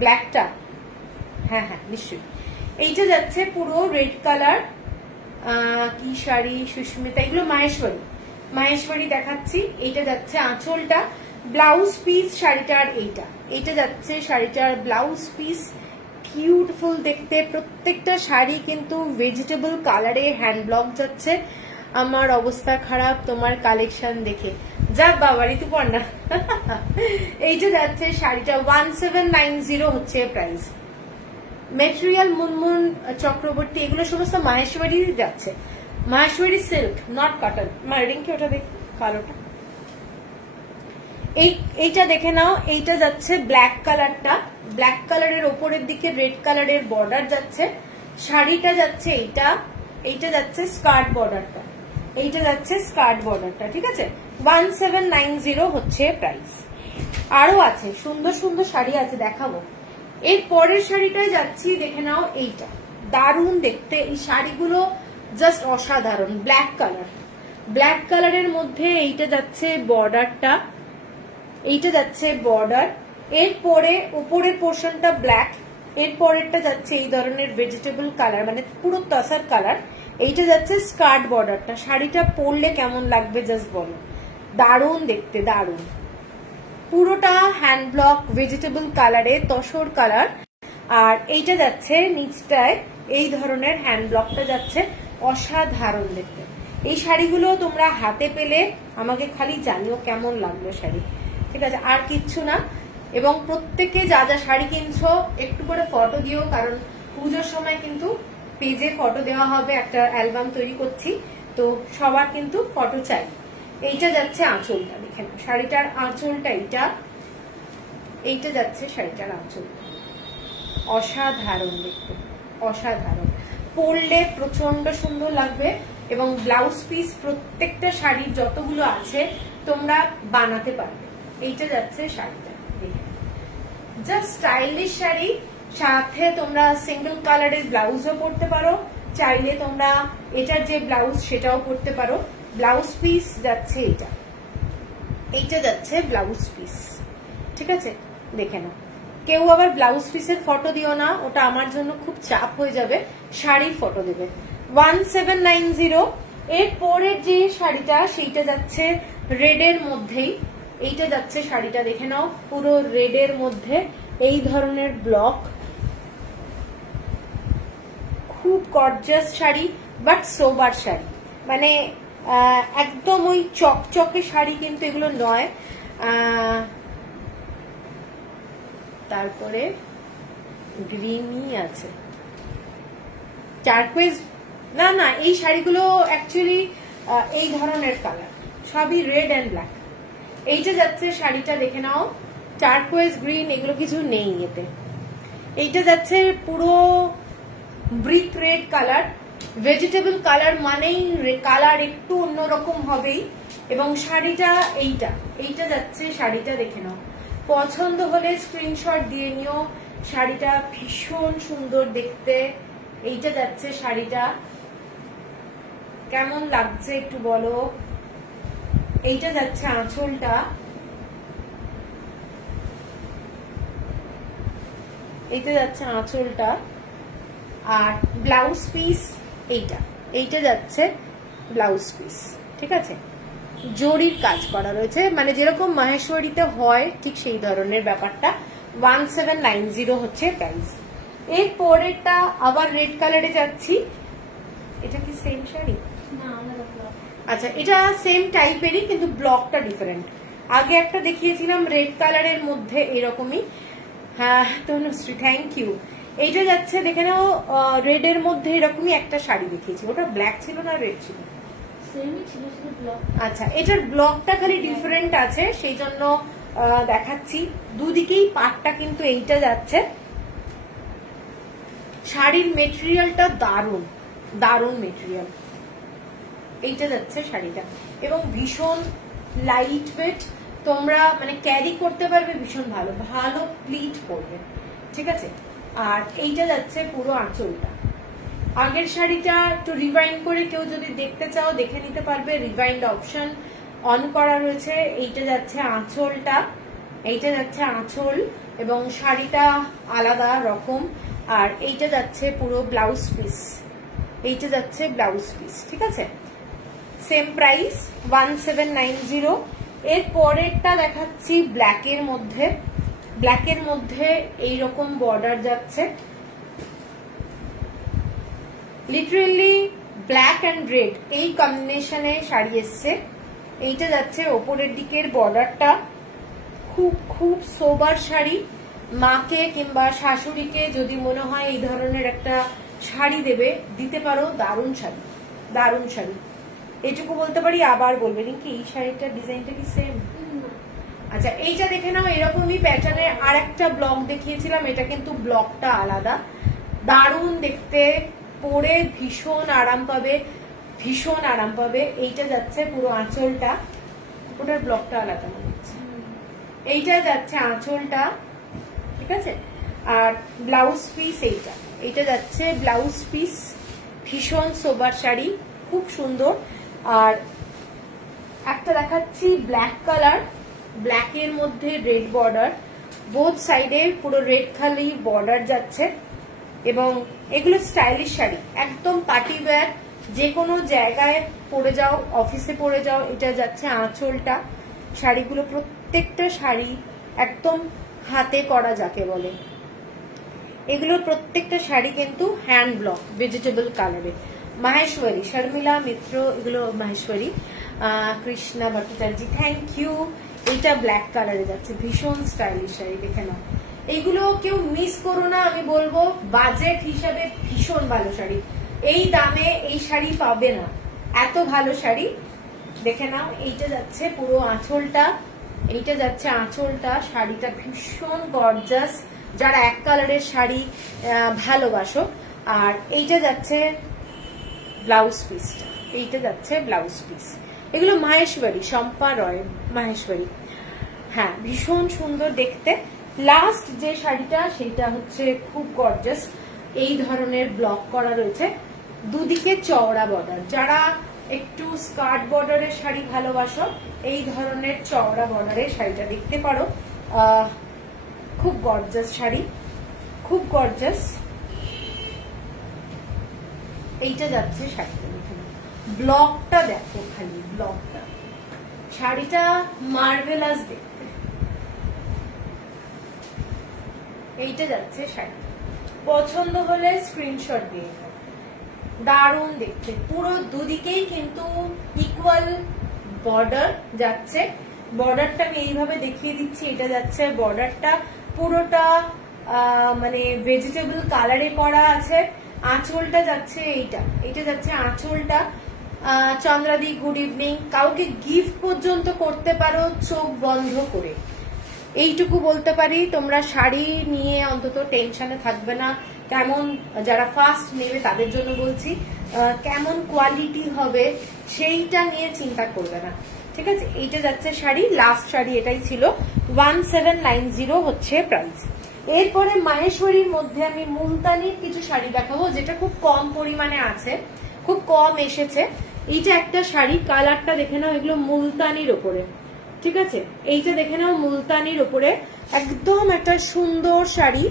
ব্ল্যাকটা, হ্যাঁ হ্যাঁ নিশ্চয়ই। এইটা যাচ্ছে পুরো রেড কালার। কি শাড়ি সুস্মিতা, এগুলো মাহেশ্বরী দেখাচ্ছি। এইটা যাচ্ছে আঁচলটা, ব্লাউজ পিস শাড়িটার এইটা যাচ্ছে শাড়িটার ব্লাউজ পিস। বিউটিফুল দেখতে, প্রত্যেকটা শাড়ি কিন্তু ভেজিটেবল কালারে হ্যান্ড ব্লক যাচ্ছে। আমার অবস্থা খারাপ তোমার কালেকশন দেখে, যা বাবারি তুই পর না। এইটা যাচ্ছে শাড়িটা 1790 হচ্ছে প্রাইস। মেটেরিয়াল মুনমুন চক্রবর্তী, এগুলো সমস্ত মাহেশ্বরী যাচ্ছে, Maheshwari silk, not cotton. Rinki ওটা দেখ, কালোটা, এইটা দেখে নাও। এইটা যাচ্ছে ব্ল্যাক কালারটা, ব্ল্যাক কালারের ওপরের দিকে রেড কালারের বর্ডার যাচ্ছে। শাড়িটা যাচ্ছে এইটা যাচ্ছে স্কার্ট বর্ডারটা, এইটা যাচ্ছে স্কার্ট বর্ডারটা। ঠিক আছে, 1790 হচ্ছে প্রাইস। আরো আছে সুন্দর সুন্দর শাড়ি আছে, দেখাবো। এর পরের শাড়িটায় যাচ্ছি, দেখে নাও। এইটা দারুণ দেখতে, এই শাড়িগুলো জাস্ট অসাধারণ। ব্ল্যাক কালার, ব্ল্যাক কালারের মধ্যে এইটা যাচ্ছে বর্ডারটা, এইটা যাচ্ছে বর্ডার। এরপরে উপরের পোর্শনটা ব্ল্যাক, এর পরেরটা যাচ্ছে এই ধরনের ভেজিটেবল কালার, মানে পুরো তসার কালার। এইটা যাচ্ছে স্কার্ট বর্ডারটা। শাড়িটা পরলে কেমন লাগবে জাস্ট বলো, দারুণ দেখতে, দারুণ। পুরোটা হ্যান্ড ব্লক ভেজিটেবল কালারে, তসর কালার। আর এইটা যাচ্ছে নিচটায় এই ধরনের হ্যান্ড ব্লকটা যাচ্ছে, অসাধারণ দেখতে। এই শাড়িগুলো তোমরা হাতে পেলে আমাকে খালি জানিও কেমন লাগলো শাড়ি। ঠিক আছে, আর কিচ্ছু না। এবং প্রত্যেকে যা যা শাড়ি কিনছো একটু করে ফটো দিও, কারণ পুজোর সময় কিন্তু পেজে ফটো দেওয়া হবে, একটা অ্যালবাম তৈরি করছি, তো সবার কিন্তু ফটো চাই। এইটা যাচ্ছে আঁচলটা, দেখে নাও শাড়িটার আঁচলটা, এইটা যাচ্ছে শাড়িটার আঁচল, অসাধারণ দেখতে, অসাধারণ। পরলে প্রচন্ড সুন্দর লাগবে। এবং ব্লাউজ পিস প্রত্যেকটা শাড়ির যতগুলো আছে তোমরা বানাতে পারবে। এইটা যাচ্ছে শাড়িটা, জাস্ট স্টাইলিশ শাড়ি। সাথে তোমরা সিঙ্গেল কালারের ব্লাউজও পরতে পারো, চাইলে তোমরা এটার যে ব্লাউজ সেটাও পরতে পারো। ব্লাউজ পিস যাচ্ছে এইটা যাচ্ছে ব্লাউজ পিস। ঠিক আছে, দেখে নাও। কেউ আবার ব্লাউজ পিসের ফটো দিও না, ওটা আমার জন্য খুব চাপ হয়ে যাবে, শাড়ির ফটো দেবে। 1790। এর পরের যে শাড়িটা সেইটা যাচ্ছে রেডের মধ্যেই, এইটা যাচ্ছে শাড়িটা, দেখে নাও পুরো রেডের মধ্যে এই ধরনের ব্লক, খুব গর্জিয়াস শাড়ি, বাট সোবার শাড়ি, মানে একদম ওই চকচকে শাড়ি কিন্তু এগুলো নয়। তারপরে গ্রিনই আছে, টার্কুইজ, না না এই শাড়িগুলো অ্যাকচুয়ালি এই ধরনের কালার, সবই রেড অ্যান্ড ব্ল্যাক। এইটা যাচ্ছে শাড়িটা, দেখে নাও টার্কোয়েজ গ্রিন, এগুলো কিছু নেই এতে। এইটা যাচ্ছে পুরো brick red colour, vegetable colour মানেই কালার একটু অন্যরকম হবেই। এবং শাড়িটা এইটা যাচ্ছে শাড়িটা, দেখে নাও, পছন্দ হলে স্ক্রিনশট দিয়ে নিও। শাড়িটা ভীষণ সুন্দর দেখতে। এইটা যাচ্ছে শাড়িটা, কেমন লাগছে একটু বলো। এইটা যাচ্ছে আঁচলটা, এইটা যাচ্ছে আঁচলটা। আর ব্লাউজ পিস এইটা যাচ্ছে ব্লাউজ পিস, ঠিক আছে। জরির কাজ করা রয়েছে, মানে যেরকম মাহেশ্বরীতে হয় ঠিক সেই ধরনের ব্যাপারটা। 1790 হচ্ছে প্রাইস। এর পরেরটা আবার রেড কালারে যাচ্ছি। এটা কি সেম শাড়ি? না, আচ্ছা, এটা সেম টাইপেরই কিন্তু ব্লকটা ডিফারেন্ট। আগে একটা দেখিয়েছিলাম রেড কালারের মধ্যে এরকমই। হ্যাঁ তনুশ্রী, থ্যাংক ইউ। এইটা যাচ্ছে, দেখে নাও, রেড এর মধ্যে এরকমই একটা শাড়ি দেখিয়েছি। ওটা ব্ল্যাক ছিল না রেড ছিল? সেমই ছিল, শুধু ব্লক। আচ্ছা, এটার ব্লকটা খালি ডিফারেন্ট আছে, সেই জন্য দেখাচ্ছি। দুদিকেই পাটটা কিন্তু এইটা যাচ্ছে। শাড়ির মেটেরিয়ালটা দারুণ দারুণ মেটেরিয়াল। এইটা যাচ্ছে শাড়িটা, এবং ভীষণ লাইট ওয়েট, তোমরা মানে ক্যারি করতে পারবে ভীষণ ভালো ভালো প্লিট পরবে, ঠিক আছে। আর এইটা যাচ্ছে পুরো আঁচলটা। আগের শাড়িটা একটু রিভাইন্ড করে কেউ যদি দেখতে চাও দেখে নিতে পারবে, রিভাইন্ড অপশন অন করা রয়েছে। এইটা যাচ্ছে আঁচলটা, এইটা যাচ্ছে আঁচল, এবং শাড়িটা আলাদা রকম। আর এইটা যাচ্ছে পুরো ব্লাউজ পিস, এইটা যাচ্ছে ব্লাউজ পিস, ঠিক আছে। Same price 1790। এর পরেরটা দেখাচ্ছি ব্ল্যাকের মধ্যে। ব্ল্যাকের মধ্যে এইরকম বর্ডার যাচ্ছে, লিটারেলি ব্ল্যাক অ্যান্ড রেড এই কম্বিনেশনে শাড়ি এসছে। এইটা যাচ্ছে ওপরের দিকের বর্ডারটা, খুব খুব সোবার শাড়ি। মাকে কিংবা শাশুড়িকে যদি মনে হয় এই ধরনের একটা শাড়ি দেবে, দিতে পারো। দারুণ শাড়ি, দারুণ শাড়ি, এইটুকু বলতে পারি। আবার বলবে কি এই শাড়িটার ডিজাইনটা কি সেম? আচ্ছা, এইটা দেখে নাও, এরকমই প্যাটার্নের আর একটা ব্লক দেখিয়েছিলাম, এটা কিন্তু ব্লকটা আলাদা। দারুণ দেখতে, পরে ভীষণ আরাম পাবে, ভীষণ আরাম পাবে। এইটা যাচ্ছে পুরো আঁচলটা, ওটার ব্লকটা আলাদা মনে হচ্ছে। এইটা যাচ্ছে আঁচলটা, ঠিক আছে। আর ব্লাউজ পিস এইটা যাচ্ছে ব্লাউজ পিস। ভীষণ সোবার শাড়ি, খুব সুন্দর। আর একটা দেখাচ্ছি ব্ল্যাক কালার, ব্ল্যাকের মধ্যে রেড বর্ডার, বোথ সাইডে পুরো রেড খালি বর্ডার যাচ্ছে। এবং এগুলো স্টাইলিশ শাড়ি, একদম পার্টি ওয়্যার, যে কোনো জায়গায় পরে যাও, অফিসে পরে যাও। এটা যাচ্ছে আঁচলটা। শাড়িগুলো প্রত্যেকটা শাড়ি একদম হাতে করা যাকে বলে, এগুলো প্রত্যেকটা শাড়ি কিন্তু হ্যান্ড ব্লক ভেজিটেবল কালারে। মাহেশ্বরী, শর্মিলা মিত্র, এগুলো মাহেশ্বরী। Krishna Bhattacharya, thank you. এটা ব্ল্যাক কালারে যাচ্ছে, ভীষণ স্টাইলিশ শাড়ি, দেখে নাও। এইগুলো কেউ মিস করো না, আমি বলবো বাজেট হিসাবে ভীষণ ভালো শাড়ি। এই দামে এই শাড়ি পাবে না, এত ভালো শাড়ি, দেখে নাও। এইটা যাচ্ছে পুরো আঁচলটা, এইটা যাচ্ছে আঁচলটা। শাড়িটা ভীষণ গর্জাস, যারা এক কালারের শাড়ি ভালোবাসো। আর এইটা যাচ্ছে ব্লাউজ পিসটা, এইটা যাচ্ছে ব্লাউজ পিস। এগুলো মাহেশ্বরী, শম্পা রয় মাহেশ্বরী। হ্যাঁ, ভীষণ সুন্দর দেখতে। লাস্ট যে শাড়িটা সেটা হচ্ছে খুব গর্জাস, এই ধরনের ব্লক করা রয়েছে, দুদিকে চওড়া বর্ডার। যারা একটু স্কার্ট বর্ডারের শাড়ি ভালোবাসো, এই ধরনের চওড়া বর্ডারের শাড়িটা দেখতে পারো। খুব গর্জাস শাড়ি, খুব গর্জাস। এইটা যাচ্ছে শাড়িটা, ব্লকটা দেখো খালি, ব্লকটা। শাড়িটা মার্ভেলাস দেখতে। এইটা যাচ্ছে শাড়ি, পছন্দ হলে স্ক্রিনশট দিয়ে দাও। দারুণ দেখতে, পুরো দুদিকেই কিন্তু ইকুয়াল বর্ডার যাচ্ছে। বর্ডারটা আমি এইভাবে দেখিয়ে দিচ্ছি, এটা যাচ্ছে বর্ডারটা পুরোটা মানে ভেজিটেবল কালারে করা আছে। আঁচলটা যাচ্ছে এইটা যাচ্ছে আঁচলটা। চন্দ্রাদি গুড ইভিনিং। কাউকে গিফট পর্যন্ত করতে পারো চোখ বন্ধ করে, এইটুকু বলতে পারি। তোমরা শাড়ি নিয়ে অন্তত টেনশনে থাকবে না। কেমন, যারা ফার্স্ট নেবে তাদের জন্য বলছি, কেমন কোয়ালিটি হবে সেইটা নিয়ে চিন্তা করবে না, ঠিক আছে। এইটা যাচ্ছে শাড়ি, লাস্ট শাড়ি এটাই ছিল। 1790 হচ্ছে প্রাইস। এরপরে মাহেশ্বরীর মধ্যে আমি মুলতানির কিছু শাড়ি দেখাবো, যেটা খুব কম পরিমাণে আছে, খুব কম এসেছে। এইটা একটা শাড়ি, কালারটা দেখে নাও, এগুলো মুলতানির ওপরে, ঠিক আছে। এইটা দেখে নাও মুলতানির ওপরে, একদম একটা সুন্দর শাড়ি।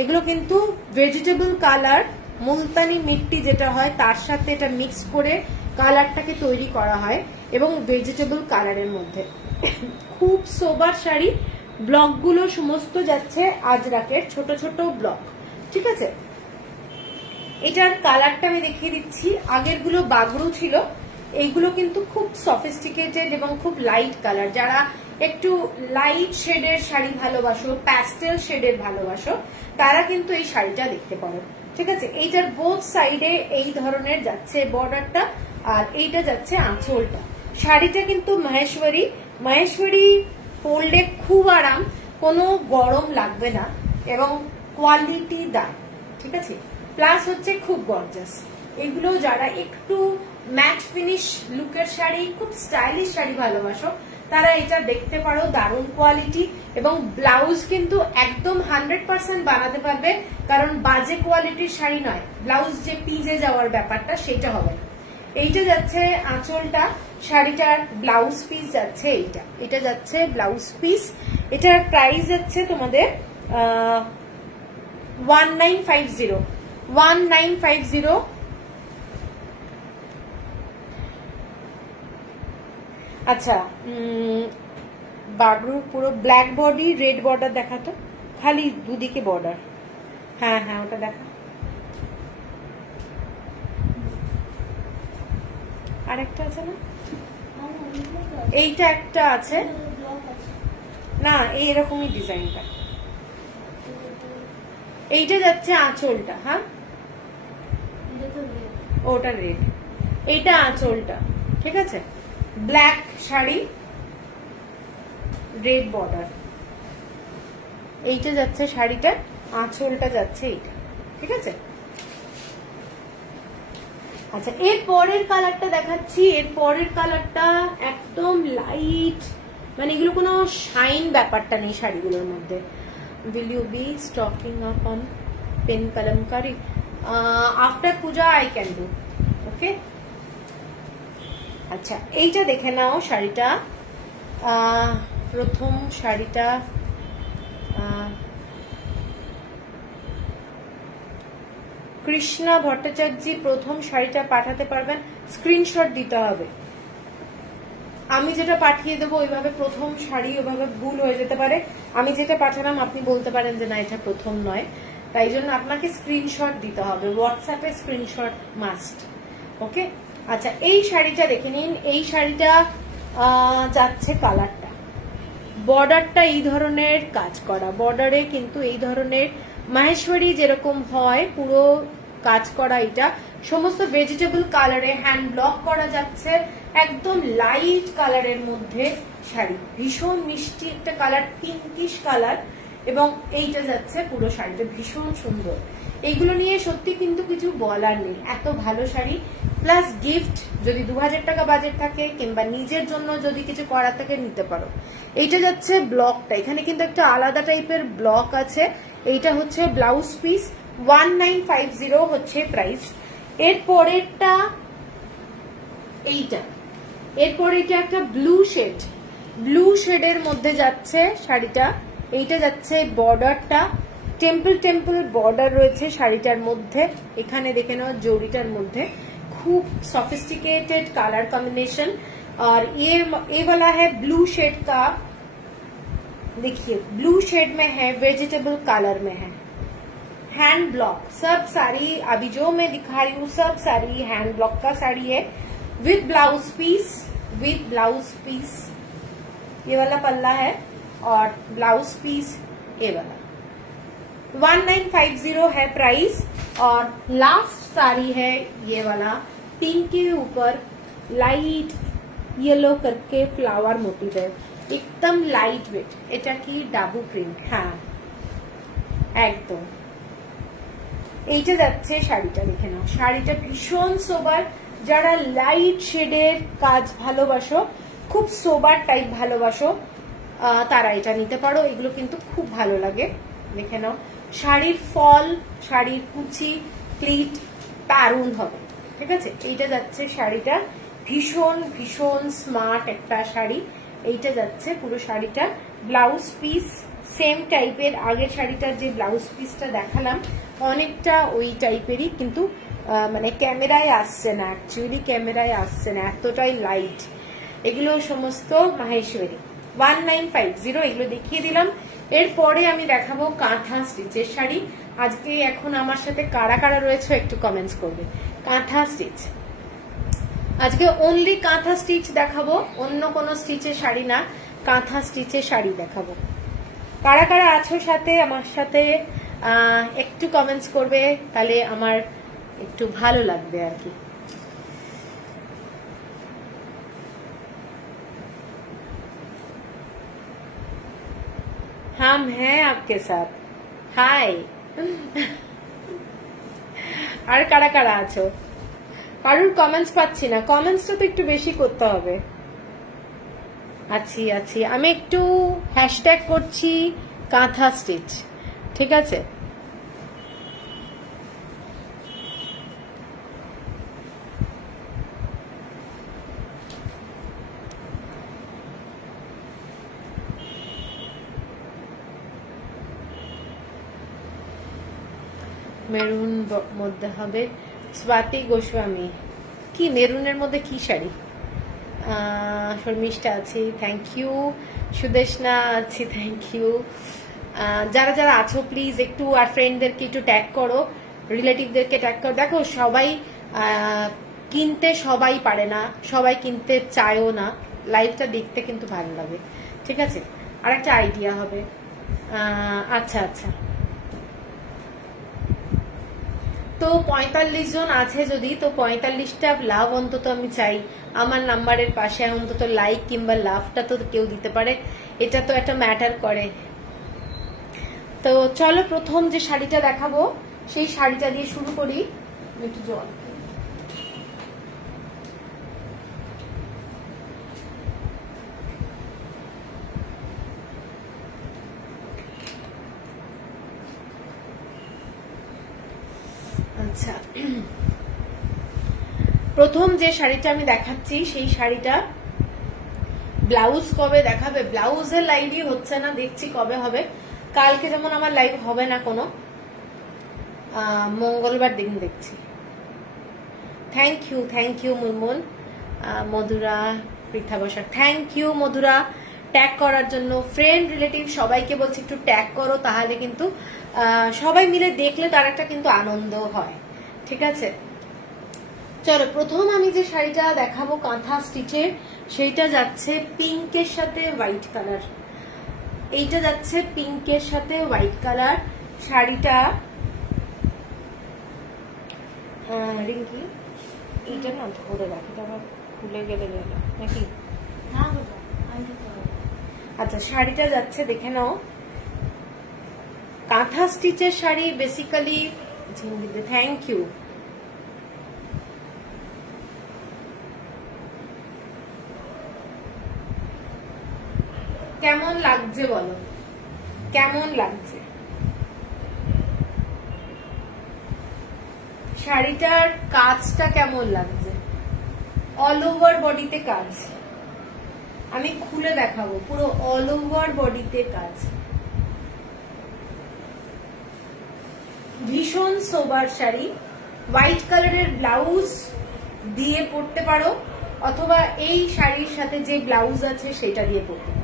এগুলো কিন্তু ভেজিটেবল কালার, মুলতানি মিট্টি যেটা হয় তার সাথে এটা মিক্স করে কালারটাকে তৈরি করা হয়, এবং ভেজিটেবল কালারের মধ্যে খুব সোবার শাড়ি। ব্লকগুলো সমস্ত যাচ্ছে আজরাকের ছোট ছোট ব্লক, ঠিক আছে। এটার কালারটা আমি দেখিয়ে দিচ্ছি। আগেরগুলো বাগরু ছিল, এইগুলো কিন্তু খুব সফিস্টিকেটেড এবং খুব লাইট কালার। যারা একটু লাইট শেডের শাড়ি ভালোবাসো, প্যাস্টেল শেডের ভালোবাসো, তারা কিন্তু এই শাড়িটা দেখতে পারো, ঠিক আছে। এইটার বোথ সাইডে এই ধরনের যাচ্ছে বর্ডারটা, আর এইটা যাচ্ছে আঁচলটা। শাড়িটা কিন্তু মাহেশ্বরী পরলে খুব আরাম, কোনো গরম লাগবে না, এবং কোয়ালিটি দাম, ঠিক আছে। প্লাস হচ্ছে খুব গর্জাস। এগুলো যারা একটু ম্যাট ফিনিশ লুকের শাড়ি, খুব স্টাইলিশ শাড়ি ভালোবাসো, তারা এটা দেখতে পারো, দারুণ কোয়ালিটি। এবং ব্লাউজ কিন্তু একদম 100% বানাতে পারবে, কারণ বাজে কোয়ালিটির শাড়ি নয়, ব্লাউজ যে পিজে যাওয়ার ব্যাপারটা সেটা হবে না। এইটা যাচ্ছে আঁচলটা, শাড়িটার ব্লাউজ পিস যাচ্ছে এইটা, এটা যাচ্ছে ব্লাউজ পিস। এটার প্রাইস যাচ্ছে তোমাদের 1950। আচ্ছা, বাগরু পুরো ব্ল্যাক বডি, রেড বর্ডার দেখাতো, খালি দুদিকে বর্ডার। হ্যাঁ হ্যাঁ, ওটা দেখা। আরেকটা আছে না, এইটা একটা আছে না, এইরকমই ডিজাইনটা। এইটা যাচ্ছে আঁচলটা, হ্যাঁ ওটা রেড, এইটা আঁচলটা, ঠিক আছে। ব্ল্যাক শাড়ি, রেড বর্ডার, এইটা যাচ্ছে শাড়িটা, আঁচলটা যাচ্ছে এইটা, ঠিক আছে। আচ্ছা, এর পরের কালারটা দেখাচ্ছি। এর পরের কালারটা একদম লাইট, মানে এগুলো কোনো শাইন ব্যাপারটা নেই শাড়িগুলোর মধ্যে। will you be stocking up on pen kalamkari? After puja I can do, okay. আচ্ছা, এইটা দেখে নাও শাড়িটা। প্রথম শাড়িটা কৃষ্ণা ভট্টাচার্য, প্রথম শাড়িটা পাঠাতে পারবেন, স্ক্রিনশট দিতে হবে। আমি যেটা পাঠিয়ে দেবো ওইভাবে প্রথম শাড়ি, ওইভাবে ভুল হয়ে যেতে পারে। আমি যেটা পাঠালাম আপনি বলতে পারেন যে না এটা প্রথম নয়, তাই জন্য আপনাকে স্ক্রিনশট দিতে হবে, হোয়াটসঅ্যাপে স্ক্রিনশট মাস্ট, ওকে। আচ্ছা, এই শাড়িটা দেখে নিন। এই শাড়িটা যাচ্ছে কালারটা, বর্ডারটা এই ধরনের কাজ করা, বর্ডারে কিন্তু এই ধরনের মাহেশ্বরী যেরকম হয় পুরো কাজ করা। এটা সমস্ত ভেজিটেবল কালারে হ্যান্ড ব্লক করা যাচ্ছে, একদম লাইট কালারের মধ্যে শাড়ি, ভীষণ মিষ্টি একটা কালার, পিঙ্কিশ কালার, এবং এইটা যাচ্ছে পুরো শাড়িটা ভীষণ সুন্দর। এইগুলো নিয়ে সত্যি কিন্তু কিছু বলার নেই, এত ভালো শাড়ি। প্লাস গিফট যদি 2000 টাকা বাজেট থাকে, কিংবা নিজের জন্য যদি কিছু করার থাকে, নিতে পারো। এইটা যাচ্ছে ব্লকটা, এখানে কিন্তু একটা আলাদা টাইপের ব্লক আছে। এইটা হচ্ছে ব্লাউজ পিস, 1950 হচ্ছে প্রাইস। এর পরেরটা এইটা, এরপর এটা একটা ব্লু শেডের মধ্যে যাচ্ছে শাড়িটা। এইটা যাচ্ছে বর্ডারটা, টেম্পল বর্ডার রয়েছে শাড়িটার মধ্যে। এখানে দেখে নাও জরিটার মধ্যে खूब सोफिस्टिकेटेड कलर कॉम्बिनेशन। और ये वाला है ब्लू शेड का, देखिए ब्लू शेड में है, वेजिटेबल कलर में है, हैंड ब्लॉक। सब साड़ी अभी जो मैं दिखा रही हूँ सब साड़ी हैंड ब्लॉक का साड़ी है, विद ब्लाउज पीस। ये वाला पल्ला है और ब्लाउज पीस ये वाला। 1950 है प्राइस। और लास्ट साड़ी है ये वाला पिंक के ऊपर लाइट येलो करके फ्लावर मोटिव है, एकदम लाइट वेट। এটা কি ডাবু প্রিন্ট, হ্যাঁ একদম। এইটা যাচ্ছে শাড়িটা, দেখে নাও শাড়িটা ভীষণ সোবার। যারা লাইট শেডের কাজ ভালোবাসো, খুব সোবার টাইপ ভালোবাসো, তারা এটা নিতে পারো। এগুলো কিন্তু খুব ভালো লাগে, দেখে নাও। শাড়ির ফল, শাড়ির কুচি, প্লিট দারুণ হবে, ঠিক আছে। এইটা যাচ্ছে শাড়িটা, ভীষণ ভীষণ স্মার্ট একটা শাড়ি। এইটা যাচ্ছে পুরো শাড়িটা। ব্লাউজ পিস সেম টাইপের, আগের শাড়িটার যে ব্লাউজ পিসটা দেখালাম অনেকটা ওই টাইপেরই, কিন্তু মানে ক্যামেরায় আসছে না, অ্যাকচুয়ালি ক্যামেরায় আসছে না, এতটাই লাইট। এগুলো সমস্ত মাহেশ্বরী 1950, এগুলো দেখিয়ে দিলাম। এরপরে আমি দেখাবো কাঁথা স্টিচের শাড়ি। আজকে এখন আমার সাথে কারা কারা রয়েছে একটু কমেন্টস করবে। কাঁথা স্টিচ, আজকে অনলি কাঁথা স্টিচ দেখাবো, অন্য কোনো স্টিচের শাড়ি না, কাঁথা স্টিচের শাড়ি দেখাবো। কারা কারা আছো সাথে আমার সাথে একটু কমেন্টস করবে, তাহলে আমার একটু ভালো লাগবে আর কি। हम हैं आपके साथ, हाय। আর কারা কারা আছো? কারুর কমেন্টস পাচ্ছি না, কমেন্টসটা তো একটু বেশি করতে হবে। আছি আছি, আমি একটু হ্যাশট্যাগ করছি কাঁথা স্টিচ, ঠিক আছে। মেরুন মধ্যে হবে স্বাতি গোস্বামী। কি মেরুনের মধ্যে কি শাড়ি? শর্মিষ্ঠা আছি, থ্যাংক ইউ। সুদেশনা আছি, থ্যাংক ইউ। যারা যারা আছো প্লিজ একটু, আর ফ্রেন্ডদেরকে একটু ট্যাগ করো, রিলেটিভদেরকে ট্যাগ করো। দেখো সবাই কিনতে সবাই পারে না, সবাই কিনতে চায়ও না, লাইভটা দেখতে কিন্তু ভালো লাগে, ঠিক আছে। আর একটা আইডিয়া হবে। আচ্ছা আচ্ছা, তো 45 জন আছে যদি, তো 45টা লাভ অন্তত আমি চাই। আমার নাম্বারের পাশে অন্তত লাইক কিংবা লাভটা তো কেউ দিতে পারে, এটা তো একটা ম্যাটার করে। তো চলো প্রথম যে শাড়িটা দেখাবো সেই শাড়িটা দিয়ে শুরু করি। একটু জল। আচ্ছা, প্রথম যে শাড়িটা আমি দেখাচ্ছি সেই শাড়িটা ব্লাউজ কবে দেখাবে, ব্লাউজের লাইভই হচ্ছে না, দেখছি কবে হবে। কালকে যেমন আমার লাইভ হবে না কোনো, মঙ্গলবার দিন দেখছি। Thank you Munmun, Madhura, Pritha Basak, thank you Madhura tag করার জন্য। ফ্রেন্ড রিলেটিভ সবাইকে বলছি একটু ট্যাগ করো, তাহলে কিন্তু সবাই মিলে দেখলে তার একটা কিন্তু আনন্দ হয়, ঠিক আছে। চলো প্রথম আমি যে শাড়িটা দেখাবো কাঁথা স্টিচের, সেইটা যাচ্ছে পিঙ্কের সাথে হোয়াইট কালার। এইটা যাচ্ছে পিঙ্কের সাথে হোয়াইট কালার শাড়িটা। রিঙ্কি এইটা না ধরে রাখি, আবার খুলে গেলে নাকি? আচ্ছা, শাড়িটা যাচ্ছে দেখে নাও, কাঁথা স্টিচের শাড়ি বেসিক্যালি। Thank you. কেমন লাগছে বলো, কেমন লাগছে শাড়িটার কাজটা, কেমন লাগছে? অল ওভার বডিতে কাজ, আমি খুলে দেখাবো, পুরো অল ওভার বডিতে কাজ, ভীষণ সোবার শাড়ি। হোয়াইট কালারের ব্লাউজ দিয়ে পরতে পারো, অথবা এই শাড়ির সাথে যে ব্লাউজ আছে সেটা দিয়ে পরতে পারো।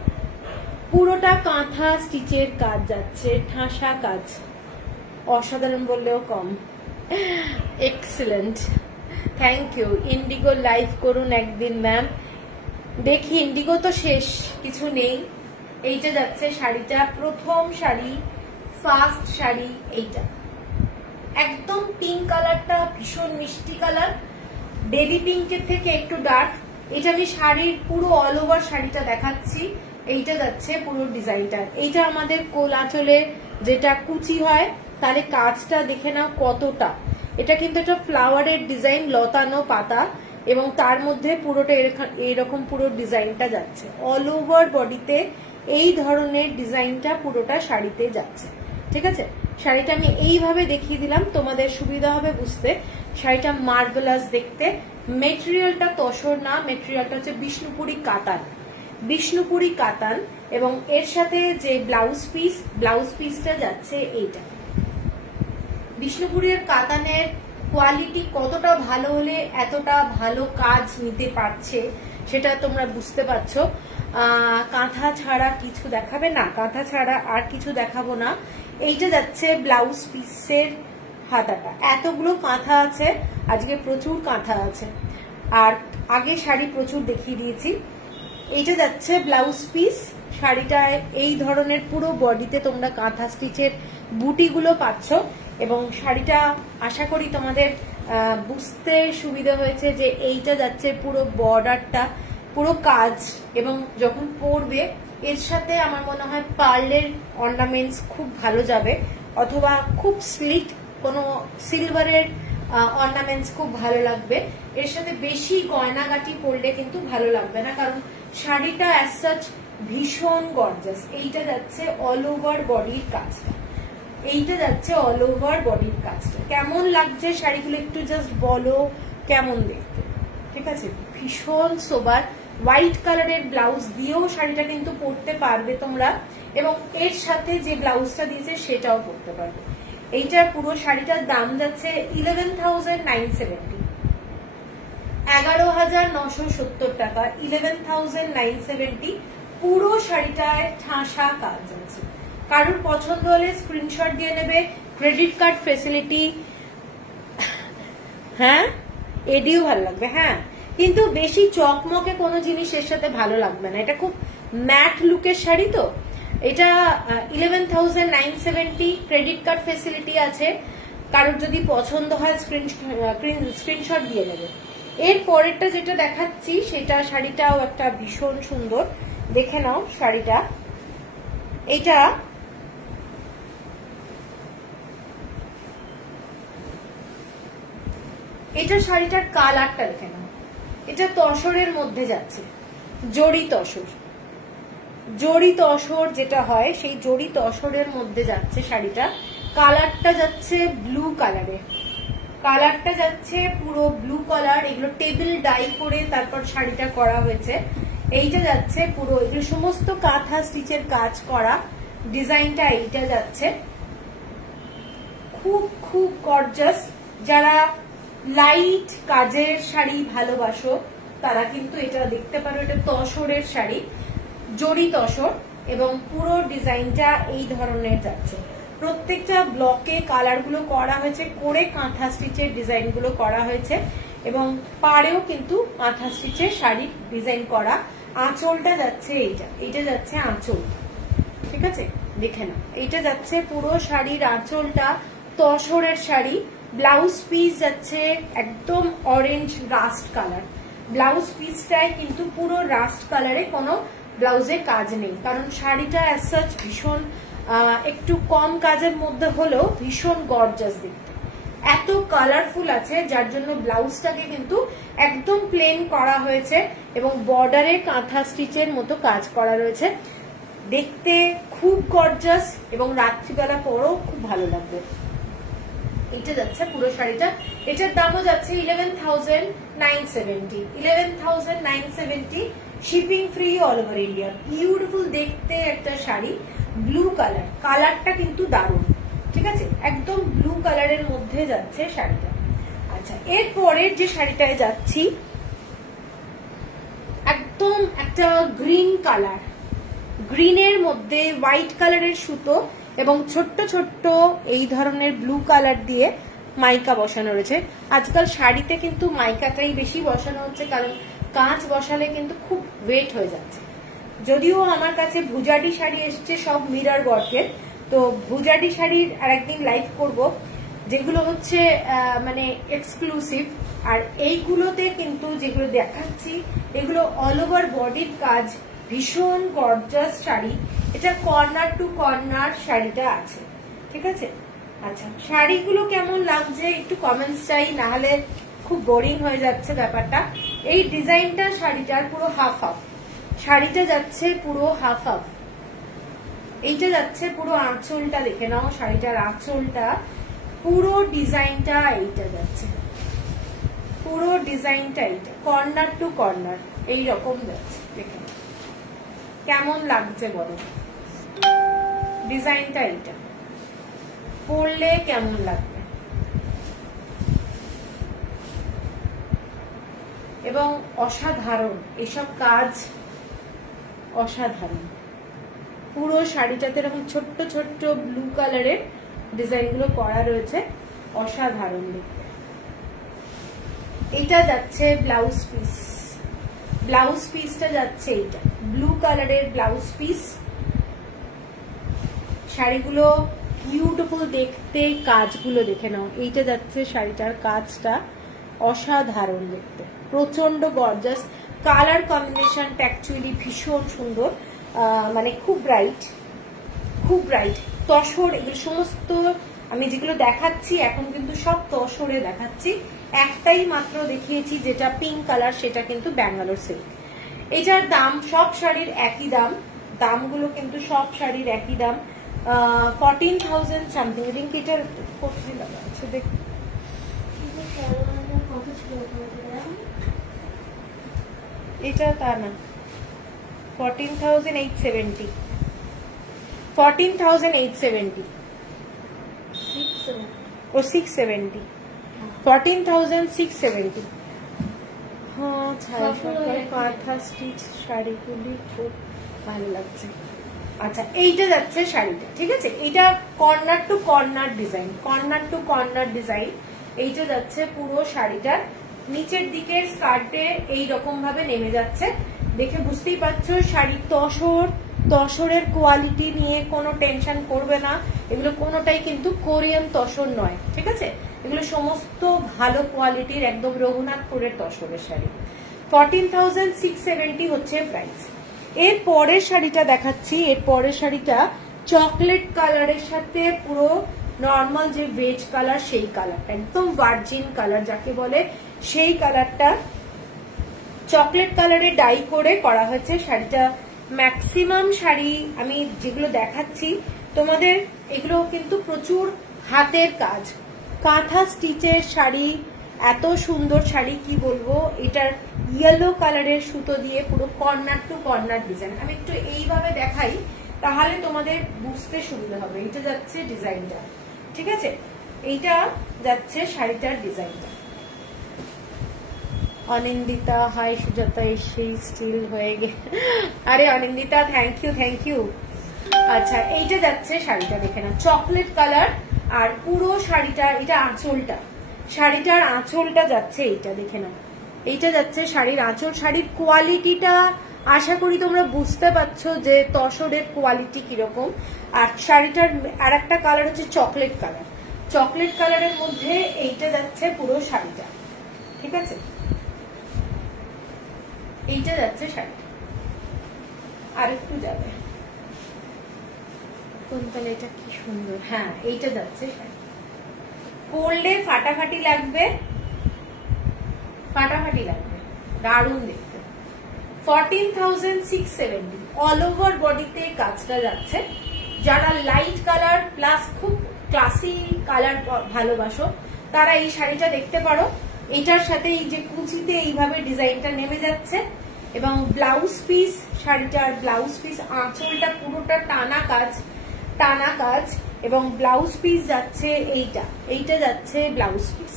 পুরোটা কাঁথা স্টিচের কাজ যাচ্ছে, ঠাসা কাজ, অসাধারণ বললেও কম, excellent. Thank you. Indigo live করুন একদিন ম্যাম, দেখি ইন্ডিগো তো শেষ, কিছু নেই। এইটা যাচ্ছে শাড়িটা, প্রথম শাড়ি, ফার্স্ট শাড়ি। এইটা একদম পিঙ্ক কালারটা ভীষণ মিষ্টি কালার, বেবি পিঙ্কের থেকে একটু ডার্ক। এটা আমি শাড়ির পুরো অল ওভার শাড়িটা দেখাচ্ছি। এইটা যাচ্ছে পুরো ডিজাইনটা। এইটা আমাদের কোল আঁচলে যেটা কুচি হয়, তাহলে কাজটা দেখে নাও কতটা। এটা কিন্তু একটা ফ্লাওয়ারের ডিজাইন, লতানো পাতা, এবং তার মধ্যে পুরোটা এরকম পুরো ডিজাইনটা যাচ্ছে অল ওভার বডিতে। এই ধরনের ডিজাইনটা পুরোটা শাড়িতে যাচ্ছে, ঠিক আছে। শাড়িটা আমি এইভাবে দেখিয়ে দিলাম, তোমাদের সুবিধা হবে বুঝতে। শাড়িটা মার্ভেলাস দেখতে। মেটেরিয়ালটা তসর না, মেটেরিয়ালটা হচ্ছে বিষ্ণুপুরি কাতান, বিষ্ণুপুরি কাতান। এবং এর সাথে যে ব্লাউজ পিসটা যাচ্ছে এইটা। বিষ্ণুপুরের কাতানের কোয়ালিটি কতটা ভালো হলে এতটা ভালো কাজ নিতে পারছে সেটা তোমরা বুঝতে পারছো। কাঁথা ছাড়া কিছু দেখাবে না, কাঁথা ছাড়া আর কিছু দেখাবো না। এইটা যাচ্ছে ব্লাউজ পিসের হাতাটা। এতগুলো কাঁথা আছে, আজকে প্রচুর কাঁথা আছে, আর আগে শাড়ি প্রচুর দেখিয়ে দিয়েছি। এইটা যাচ্ছে ব্লাউজ পিস। শাড়িটায় এই ধরনের পুরো বডিতে তোমরা কাঁথা স্টিচের বুটিগুলো পাচ্ছ, এবং শাড়িটা আশা করি তোমাদের বুঝতে সুবিধা হয়েছে যে এইটা যাচ্ছে পুরো বর্ডারটা পুরো কাজ, এবং যখন পরবে এর সাথে আমার মনে হয় পার্লের অর্নামেন্টস খুব ভালো যাবে, অথবা খুব স্লিক কোনো সিলভারের অর্নামেন্টস খুব ভালো লাগবে। এর সাথে বেশি গয়নাগাটি পরলে কিন্তু ভালো লাগবে না, কারণ শাড়িটা অ্যাজ সাচ ভীষণ গর্জাস। এইটা যাচ্ছে অল ওভার বডির কাজটা, এইটা যাচ্ছে অল ওভার বডির কাজটা। কেমন লাগছে শাড়িগুলো একটু জাস্ট বলো কেমন দেখতে, ঠিক আছে। ভীষণ সোবার হোয়াইট কালারের ব্লাউজ দিয়েও শাড়িটা কিন্তু পরতে পারবে তোমরা, এবং এর সাথে যে ব্লাউজটা দিয়েছে সেটাও পরতে পারবে। এইটার পুরো শাড়িটার দাম যাচ্ছে 11,970, 11,970 টাকা, 11,970। পুরো শাড়িটায় ঠাসা কাজ আছে। কারোর পছন্দ হলে স্ক্রিনশট দিয়ে নেবে। ক্রেডিট কার্ড ফেসিলিটি, হ্যাঁ এডিও ভালো লাগবে, হ্যাঁ, কিন্তু বেশি চকমকে কোনো জিনিস এর সাথে ভালো লাগবে না। এটা খুব ম্যাট লুকের শাড়ি তো। এটা 11,970, ক্রেডিট কার্ড ফেসিলিটি আছে। কারোর যদি পছন্দ হয় স্ক্রিনশট দিয়ে নেবে। এর পরেরটা যেটা দেখাচ্ছি সেটা শাড়িটাও একটা ভীষণ সুন্দর, দেখে নাও শাড়িটা। এটা শাড়িটার কালারটা দেখে নাও। এটা তসরের মধ্যে যাচ্ছে, জড়ি তসর, জড়ি তসর যেটা হয় সেই জড়ি তসরের মধ্যে যাচ্ছে শাড়িটা। কালারটা যাচ্ছে ব্লু কালারে, কালারটা যাচ্ছে পুরো ব্লু কালার। এগুলো টেবিল ডাই করে তারপর শাড়িটা করা হয়েছে। এইটা যাচ্ছে পুরো, এগুলো সমস্ত কাঁথা স্টিচের কাজ করা ডিজাইনটা। এইটা যাচ্ছে খুব খুব গর্জাস। যারা লাইট কাজের শাড়ি ভালোবাসো তারা কিন্তু এটা দেখতে পারো। এটা তসরের শাড়ি, জড়ি তসর, এবং পুরো ডিজাইনটা এই ধরনের যাচ্ছে। প্রত্যেকটা ব্লকে কালার গুলো করা হয়েছে, করে কাঁথা স্টিচের ডিজাইন গুলো করা হয়েছে, এবং পাড়েও কিন্তু কাঁথা স্টিচের শাড়ির ডিজাইন করা। আঁচলটা যাচ্ছে এইটা যাচ্ছে আঁচল, ঠিক আছে, দেখে না। এইটা যাচ্ছে পুরো শাড়ির আঁচলটা তসরের শাড়ি। ব্লাউজ পিস যাচ্ছে একদম অরেঞ্জ রাস্ট কালার। ব্লাউজ পিসটায় কিন্তু পুরো রাস্ট কালারে কোনো ব্লাউজে কাজ নেই, কারণ শাড়িটা অ্যাজ সাচ ভীষণ একটু কম কাজের মধ্যে হলেও ভীষণ গর্জাস দেখতে। এত কালারফুল আছে যার জন্য ব্লাউজটাকে কিন্তু একদম প্লেন করা হয়েছে, এবং বর্ডারে কাঁথা স্টিচের মতো কাজ করা রয়েছে। দেখতে খুব গর্জাস, এবং রাত্রিবেলা পরেও খুব ভালো লাগবে। এটা যাচ্ছে পুরো শাড়িটা। এটার দামও যাচ্ছে 11,970, 11,970, shipping free all over India. Beautiful দেখতে একটা শাড়ি, ব্লু কালার, কালারটা কিন্তু দারুণ, ঠিক আছে, একদম ব্লু কালারের মধ্যে যাচ্ছে শাড়িটা। আচ্ছা, এরপরের যে শাড়িটায় যাচ্ছি একদম একটা গ্রিন কালার, গ্রিনের মধ্যে হোয়াইট কালারের সুতো এবং ছোট্ট ছোট্ট এই ধরনের ব্লু কালার দিয়ে মাইকা বসানো রয়েছে। আজকাল শাড়িতে কিন্তু মাইকাটাই বেশি বসানো হচ্ছে, কারণ কাঁচ বসালে কিন্তু খুব ওয়েট হয়ে যাচ্ছে। যদিও আমার কাছে ভুজাডি শাড়ি এসছে সব মিরর ওয়ার্কের, তো ভুজাডি শাড়ির আর একদিন লাইভ করব। যেগুলো হচ্ছে মানে এক্সক্লুসিভ। আর এইগুলোতে কিন্তু যেগুলো দেখাচ্ছি এগুলো অল ওভার বডির কাজ, ভীষণ গর্জাস শাড়ি। এটা কর্নার টু কর্নার শাড়িটা আছে, ঠিক আছে। আচ্ছা, শাড়িগুলো কেমন লাগছে একটু কমেন্টস চাই, না হলে খুব বোরিং হয়ে যাচ্ছে ব্যাপারটা। এই ডিজাইনটা শাড়িটার পুরো হাফ হাফ, শাড়িটা যাচ্ছে পুরো হাফ হাফ, এইটা যাচ্ছে পুরো আঁচলটা, দেখে নাও শাড়িটার আঁচলটা, পুরো ডিজাইনটা এইটা যাচ্ছে, পুরো ডিজাইনটা এইটা কর্নার টু কর্নার এইরকম যাচ্ছে। দেখে কেমন লাগছে বলো, ডিজাইনটা এইটা পরলে কেমন লাগবে। এবং অসাধারণ এসব কাজ, অসাধারণ। পুরো শাড়িটাতে এরকম ছোট্ট ছোট্ট ব্লু কালারের ডিজাইন গুলো করা রয়েছে, অসাধারণ দেখতে। এটা যাচ্ছে ব্লাউজ পিস, ব্লাউজ পিসটা যাচ্ছে এইটা ব্লু কালারের ব্লাউজ পিস। শাড়িগুলো বিউটিফুল দেখতে, কাজগুলো দেখে নাও। এইটা যাচ্ছে শাড়িটার কাজটা, অসাধারণ দেখতে, প্রচন্ড গর্জাস। কালার কম্বিনেশনটা অ্যাকচুয়ালি ভীষণ সুন্দর, মানে খুব ব্রাইট, খুব ব্রাইট। তসর এগুলো সমস্ত আমি যেগুলো দেখাচ্ছি এখন কিন্তু সব তসরে দেখাচ্ছি। একটাই মাত্র দেখিয়েছি যেটা পিঙ্ক কালার, সেটা কিন্তু ব্যাঙ্গালোর সিল্ক। এটার দাম সব শাড়ির একই দাম, দামগুলো কিন্তু সব শাড়ির একই দাম, 14,000 সামথিং। রিঙ্কি এটার কত লাগা আছে দেখ, এটা তা না, 14,870, 14,870 ও 670, 14,670। হ্যাঁ, ছায়া সরকার কাঁথা স্টিচ শাড়িগুলি খুব ভালো লাগছে। আচ্ছা, এইটা যাচ্ছে শাড়িটা, ঠিক আছে। এটা corner to corner design, corner to corner design. এইটা যাচ্ছে পুরো শাড়িটার নিচের দিকে স্কার্টে এইরকম ভাবে নেমে যাচ্ছে, দেখে বুঝতেই পারছো শাড়ির তসর, তসরের কোয়ালিটি নিয়ে কোনো টেনশন করবে না। এগুলো কোনোটাই কিন্তু কোরিয়ান তসর নয়, ঠিক আছে। এগুলো সমস্ত ভালো কোয়ালিটির একদম রঘুনাথপুরের তসরের শাড়ি। 14,670 হচ্ছে প্রাইস। এর পরের শাড়িটা দেখাচ্ছি। এর পরের শাড়িটা চকলেট কালারের সাথে পুরো নর্মাল যে বেজ কালার, সেই কালারটা একদম ভার্জিন কালার যাকে বলে, সেই কালারটা চকলেট কালারে ডাই করে করা হয়েছে শাড়িটা। ম্যাক্সিমাম শাড়ি আমি যেগুলো দেখাচ্ছি তোমাদের, এগুলো কিন্তু প্রচুর হাতের কাজ, কাঁথা স্টিচের শাড়ি, এত সুন্দর শাড়ি কি বলবো। এটার ইয়েলো কালারের সুতো দিয়ে পুরো কর্নার টু কর্নার ডিজাইন। আমি একটু এইভাবে দেখাই তাহলে তোমাদের বুঝতে সুবিধা হবে। এটা যাচ্ছে ডিজাইনটা, ঠিক আছে। এইটা যাচ্ছে শাড়িটার ডিজাইনটা। অনিন্দিতা, হাই সুজাতা, এসে স্টিল হয়ে গেছে। আরে Anindita, thank you, thank you. আচ্ছা, এইটা যাচ্ছে শাড়িটা, দেখে না, চকলেট কালার। আর পুরো শাড়িটা, এটা আঁচলটা, শাড়িটার আঁচলটা যাচ্ছে এইটা, দেখে নাও। এইটা যাচ্ছে শাড়ির আঁচল। শাড়ির কোয়ালিটিটা আশা করি তোমরা বুঝতে পারছো যে তসরের কোয়ালিটি কিরকম। আর শাড়িটার আর একটা কালার হচ্ছে চকলেট কালার, চকলেট কালারের মধ্যে এইটা যাচ্ছে পুরো শাড়িটা, ঠিক আছে। এইটা যাচ্ছে শাড়িটা, আর একটু যাবে কোনতলে, এটা কি সুন্দর। হ্যাঁ, এইটা যাচ্ছে শাড়ি। পরলে ফাটাফাটি লাগবে, ফাটাফাটি লাগবে, দারুণ দেখতে। 14,670 অল ওভার বডিতে কাজটা যাচ্ছে। যারা লাইট কালার প্লাস খুব ক্লাসি কালার ভালোবাসো তারা এই শাড়িটা দেখতে পারো। এটার সাথে এই যে কুচিতে এইভাবে ডিজাইনটা নেমে যাচ্ছে, এবং ব্লাউজ পিস, শাড়িটার ব্লাউজ পিস, আঁচলটা পুরোটা টানা কাজ, টানা কাজ, এবং ব্লাউজ পিস যাচ্ছে এইটা, এইটা যাচ্ছে ব্লাউজ পিস,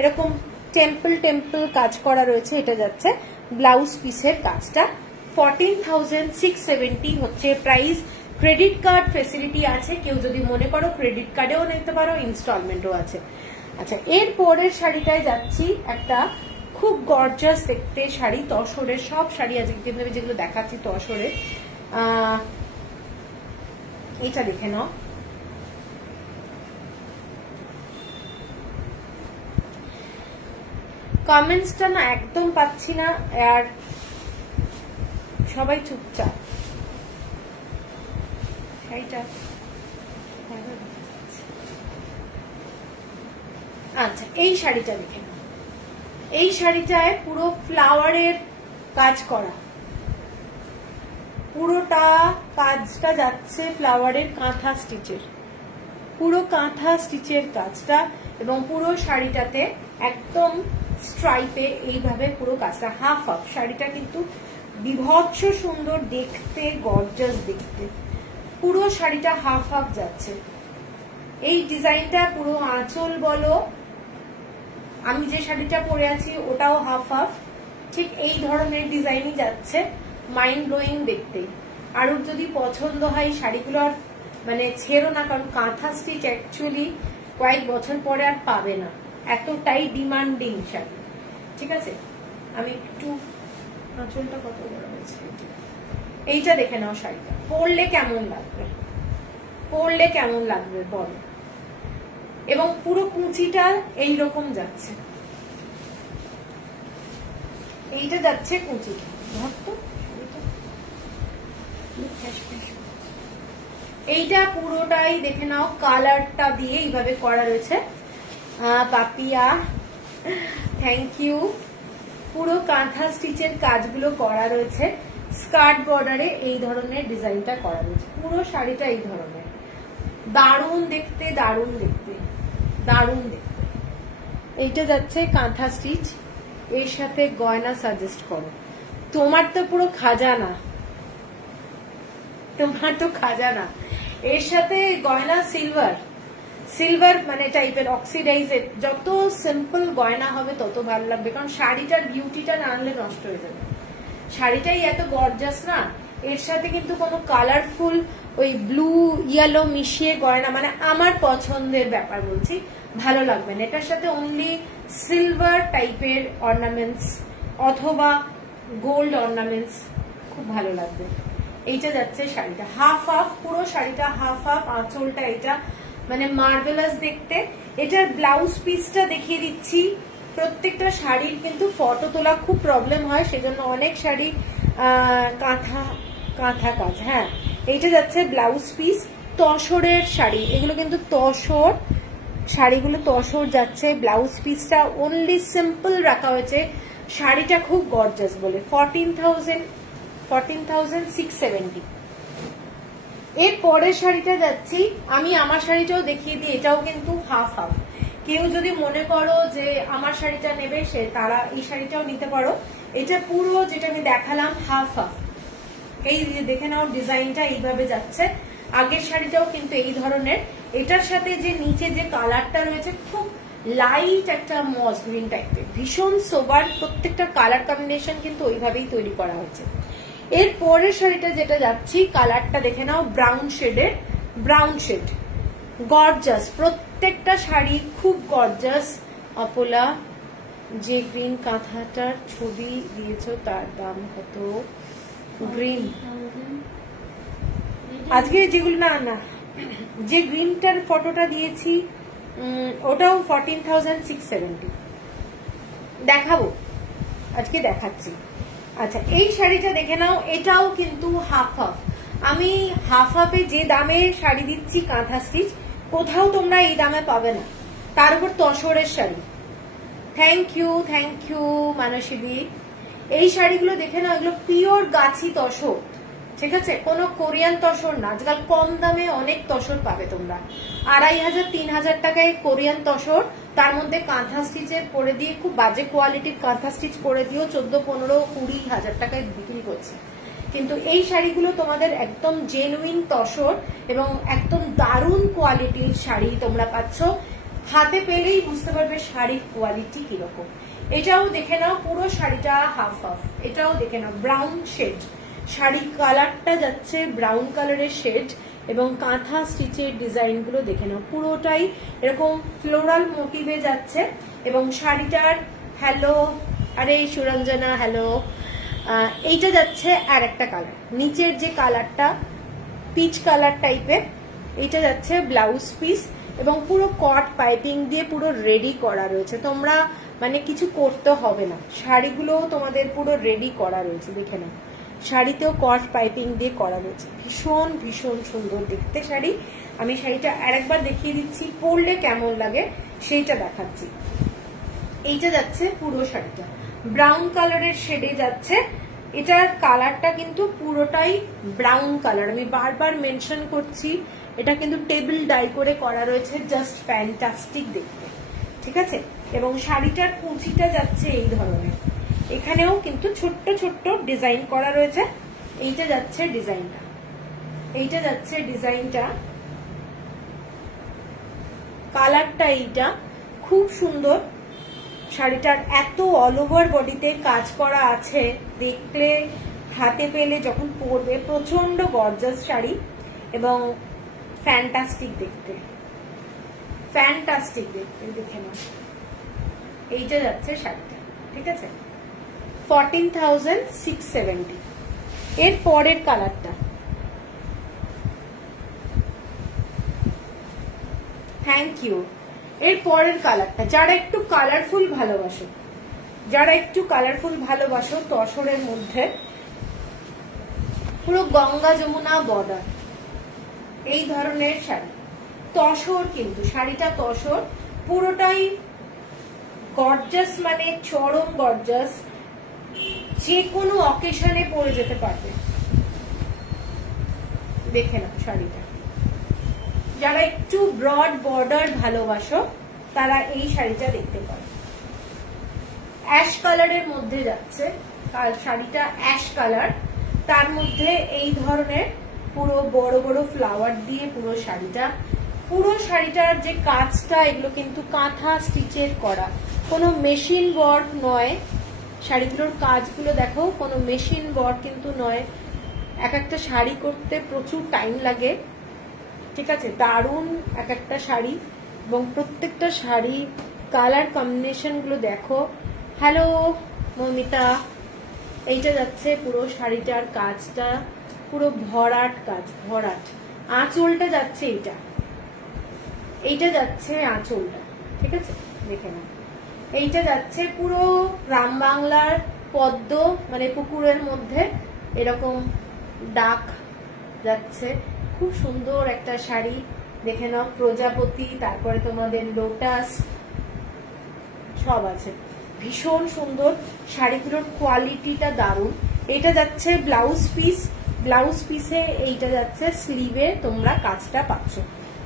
এরকম টেম্পল টেম্পল কাজ করা রয়েছে। এটা যাচ্ছে ব্লাউজ পিসের কাজটা। 14,670 হচ্ছে প্রাইস। ক্রেডিট কার্ড ফেসিলিটি আছে, কেউ যদি মনে করো ক্রেডিট কার্ডেও নিতে পারো, ইনস্টলমেন্টও আছে। আচ্ছা, এর পরের শাড়িটায় যাচ্ছি, একটা খুব গর্জাস দেখতে শাড়ি, তসরের সব শাড়ি আজকে যেগুলো দেখাচ্ছি তসরের। এটা দেখে নাও, কমেন্টসটা না একদম পাচ্ছি না, আর সবাই চুপচাপ। শাড়িটা আচ্ছা, এই শাড়িটা দেখে নাও। এই শাড়িটায় পুরো ফ্লাওয়ারের কাজ করা, পুরোটা কাজটা যাচ্ছে ফ্লাওয়ারের কাঁথা স্টিচের, পুরো কাঁথা স্টিচের কাজটা, এবং পুরো শাড়িটাতে একদম স্ট্রাইপে এইভাবে পুরো কাজটা হাফ হাফ। শাড়িটা কিন্তু বিভৎস সুন্দর দেখতে, গর্জাস দেখতে। পুরো শাড়িটা হাফ হাফ যাচ্ছে। এই ডিজাইনটা পুরো আঁচল বলো, আমি যে শাড়িটা পরে আছি ওটাও হাফ হাফ, ঠিক এই ধরনের ডিজাইনই যাচ্ছে। মাইন্ড ব্লোয়িং দেখতে। আর যদি পছন্দ হয় শাড়িগুলো আর মানে ছেড়ো না, কারণ কাঁথা স্টিচ অ্যাকচুয়ালি কয়েক বছর পরে আর পাবে না, এতটাই ডিমান্ডিং শাড়ি। ঠিক আছে, আমি একটু আঁচলটা কত বড় হয়েছে, এইটা দেখে নাও। শাড়িটা পরলে কেমন লাগবে, পরলে কেমন লাগবে বলো। এবং পুরো কুচিটা এইরকম যাচ্ছে, এইটা যাচ্ছে কুচিটা। এইটা পুরোটাই দেখে নাও, কালারটা দিয়ে এইভাবে করা রয়েছে। Papiya thank you. পুরো কাঁথা স্টিচের কাজগুলো করা রয়েছে, স্কার্ট বর্ডারে এই ধরনের ডিজাইনটা করা রয়েছে। পুরো শাড়িটা এই ধরনের, দারুণ দেখতে, দারুণ দেখতে, দারুণ দেখতে। এইটা যাচ্ছে কাঁথা স্টিচ, এর সাথে গয়না সাজেস্ট করো। তোমার তো পুরো খাজানা, তোমার তো খাজানা। এর সাথে গয়না সিলভার, সিলভার মানে টাইপের অক্সিডাইজেড, যত সিম্পল গয়না হবে তত ভালো লাগবে, কারণ শাড়িটার বিউটিটা না আনলে নষ্ট হয়ে যাবে। শাড়িটাই এত গর্জাস না, এর সাথে কিন্তু কোনো কালারফুল ওই ব্লু ইয়েলো মিশিয়ে গয়না, মানে আমার পছন্দের ব্যাপার বলছি, ভালো লাগবে না। এটার সাথে অনলি সিলভার টাইপের অর্নামেন্টস অথবা গোল্ড অর্নামেন্টস খুব ভালো লাগবে। এইটা যাচ্ছে শাড়িটা হাফ হাফ, পুরো শাড়িটা হাফ হাফ। আঁচলটা এটা মানে মার্ভেলাস দেখতে। এটার ব্লাউজ পিসটা দেখিয়ে দিচ্ছি। প্রত্যেকটা শাড়ির কিন্তু ফটো তোলা খুব প্রবলেম হয়, সেজন্য অনেক শাড়ি কাঁথা কাঁথা কাজ। হ্যাঁ, এইটা যাচ্ছে ব্লাউজ পিস, তসরের শাড়ি, এগুলো কিন্তু তসর শাড়িগুলো, তসর যাচ্ছে। ব্লাউজ পিসটা অনলি সিম্পল রাখা হয়েছে, শাড়িটা খুব গর্জাস বলে। 14,670। এর পরের শাড়িটা যাচ্ছি আমি, আমার শাড়িটাও দেখিয়ে দিই, এটাও কিন্তু হাফ হাফ। কেউ যদি মনে করো যে আমার শাড়িটা নেবে, সে তারা এই শাড়িটাও নিতে পারো। এটা পুরো যেটা আমি দেখালাম হাফ হাফ। এই দেখে নাও ডিজাইনটা এইভাবে যাচ্ছে। আগের শাড়িটাও কিন্তু এই ধরনের। এটার সাথে যে নিচে যে কালারটা রয়েছে খুব লাইট একটা মস গ্রিন টাইপের, ভীষণ সোবার। প্রত্যেকটা কালার কম্বিনেশন কিন্তু ওইভাবেই তৈরি করা হয়েছে। এর পরের শাড়িটা যেটা যাচ্ছি, কালারটা দেখে নাও, ব্রাউন শেডের, ব্রাউন শেড, গর্জাস। প্রত্যেকটা শাড়ি খুব গর্জাস। অপোলা যে গ্রিন কাঁথাটার ছবি দিয়েছ তার দাম কত? গ্রিন আজকে যেগুলো না না যে গ্রিনটার ফটোটা দিয়েছি ওটাও 14,670 দেখাবো, আজকে দেখাচ্ছি। আচ্ছা, এই শাড়িটা দেখে নাও, এটাও কিন্তু হাফ হাফ। আমি হাফ হাফে যে দামে শাড়ি দিচ্ছি কাঁথা স্টিচ, কোথাও তোমরা এই দামে পাবে না। তার উপর তসরের শাড়ি। থ্যাংক ইউ মানসীদি। এই শাড়িগুলো দেখে নাও, এগুলো পিওর গাছি তসর, ঠিক আছে, কোনো কোরিয়ান তসর না। আজকাল কম দামে অনেক তসর পাবে তোমরা, 2,500-3,000 টাকায় কোরিয়ান তসর, তার মধ্যে কাঁথা স্টিচের করে দিয়ে, খুব বাজে কোয়ালিটির কাঁথা স্টিচ করে দিয়েও 14,000-15,000-20,000 টাকায় বিক্রি করছে। কিন্তু এই শাড়িগুলো তোমাদের একদম জেনুইন তসর এবং একদম দারুণ কোয়ালিটির শাড়ি তোমরা পাচ্ছ। হাতে পেলেই বুঝতে পারবে শাড়ির কোয়ালিটি কিরকম। এটাও দেখে নাও, পুরো শাড়িটা হাফ হাফ। এটাও দেখে নাও, ব্রাউন শেড শাড়ি, কালারটা যাচ্ছে ব্রাউন কালারের শেড, এবং কাঁথা স্টিচের ডিজাইন গুলো দেখে নাও, পুরোটাই এরকম ফ্লোরাল মোটিভে যাচ্ছে। এবং শাড়িটার হ্যালো, আরে সুরঞ্জনা হ্যালো। এইটা যাচ্ছে আর একটা কালার, নিচের যে কালারটা পিচ কালার টাইপের, এইটা যাচ্ছে ব্লাউজ পিস। এবং পুরো কট পাইপিং দিয়ে পুরো রেডি করা রয়েছে। তোমরা মানে কিছু করতে হবে না, শাড়িগুলো তোমাদের পুরো রেডি করা রয়েছে। দেখে নাও, শাড়িতেও কট পাইপিং দিয়ে করা রয়েছে, ভীষণ ভীষণ সুন্দর দেখতে শাড়ি। আমি শাড়িটা আরেকবার দেখিয়ে দিচ্ছি, পরলে কেমন লাগে সেইটা দেখাচ্ছি। এইটা যাচ্ছে পুরো শাড়িটা ব্রাউন কালারের শেডে যাচ্ছে। এটার কালারটা কিন্তু পুরোটাই ব্রাউন কালার, আমি বারবার মেনশন করছি, এটা কিন্তু টেবিল ডাই করে করা রয়েছে, জাস্ট ফ্যান্টাস্টিক দেখতে, ঠিক আছে। এবং শাড়িটার কুচিটা যাচ্ছে এই ধরনের, এখানেও কিন্তু ছোট্ট ছোট্ট ডিজাইন করা রয়েছে। এইটা যাচ্ছে ডিজাইনটা, এইটা যাচ্ছে ডিজাইনটা, কালারটা এইটা খুব সুন্দর। শাড়িটার এত অল ওভার বডিতে কাজ করা আছে, দেখলে হাতে পেলে যখন পরবে প্রচন্ড গর্জাস শাড়ি এবং ফ্যান্টাস্টিক দেখতে, ফ্যান্টাস্টিক দেখতে। দেখে নাও, এইটা যাচ্ছে শাড়িটা, ঠিক আছে, 14,670। এর পরের কালারটা, থ্যাংক ইউ। এর পরের কালারটা, যারা একটু কালারফুল ভালোবাসো, যারা একটু কালারফুল ভালোবাসো, তসরের মধ্যে পুরো গঙ্গা যমুনা বর্ডার এই ধরনের শাড়ি, তসর কিন্তু শাড়িটা তসর, পুরোটাই গর্জাস, মানে চরম গর্জাস, যে কোনো অকেশনে পরে যেতে পারবে। দেখে নাও শাড়িটা, যারা একটু ব্রড বর্ডার ভালোবাসো তারা এই শাড়িটা দেখতে পারো। অ্যাশ কালারের মধ্যে যাচ্ছে শাড়িটা, অ্যাশ কালার, তার মধ্যে এই ধরনের পুরো বড় বড় ফ্লাওয়ার দিয়ে পুরো শাড়িটা, পুরো শাড়িটার যে কাজটা, এগুলো কিন্তু কাঁথা স্টিচের করা, কোনো মেশিন ওয়ার্ক নয়। শাড়িগুলোর কাজগুলো দেখো, কোনো মেশিন ওয়ার্ক কিন্তু নয়। এক একটা শাড়ি করতে প্রচুর টাইম লাগে, ঠিক আছে, দারুণ এক একটা শাড়ি। এবং প্রত্যেকটা শাড়ি কালার কম্বিনেশন গুলো দেখো। হ্যালো মমিতা, এইটা যাচ্ছে পুরো শাড়িটার কাজটা, পুরো ভরাট কাজ, ভরাট। আঁচলটা যাচ্ছে এইটা, এইটা যাচ্ছে আঁচলটা, ঠিক আছে, দেখে নাও। এইটা যাচ্ছে পুরো গ্রাম বাংলার পদ্ম, মানে পুকুরের মধ্যে এরকম ডাক যাচ্ছে, খুব সুন্দর একটা শাড়ি। দেখে নাও, প্রজাপতি, তারপরে তোমাদের লোটাস সব আছে, ভীষণ সুন্দর। শাড়িগুলোর কোয়ালিটিটা দারুণ। এটা যাচ্ছে ব্লাউজ পিস, ব্লাউজ পিসে এইটা যাচ্ছে স্লিভে, তোমরা কাজটা পাচ্ছ,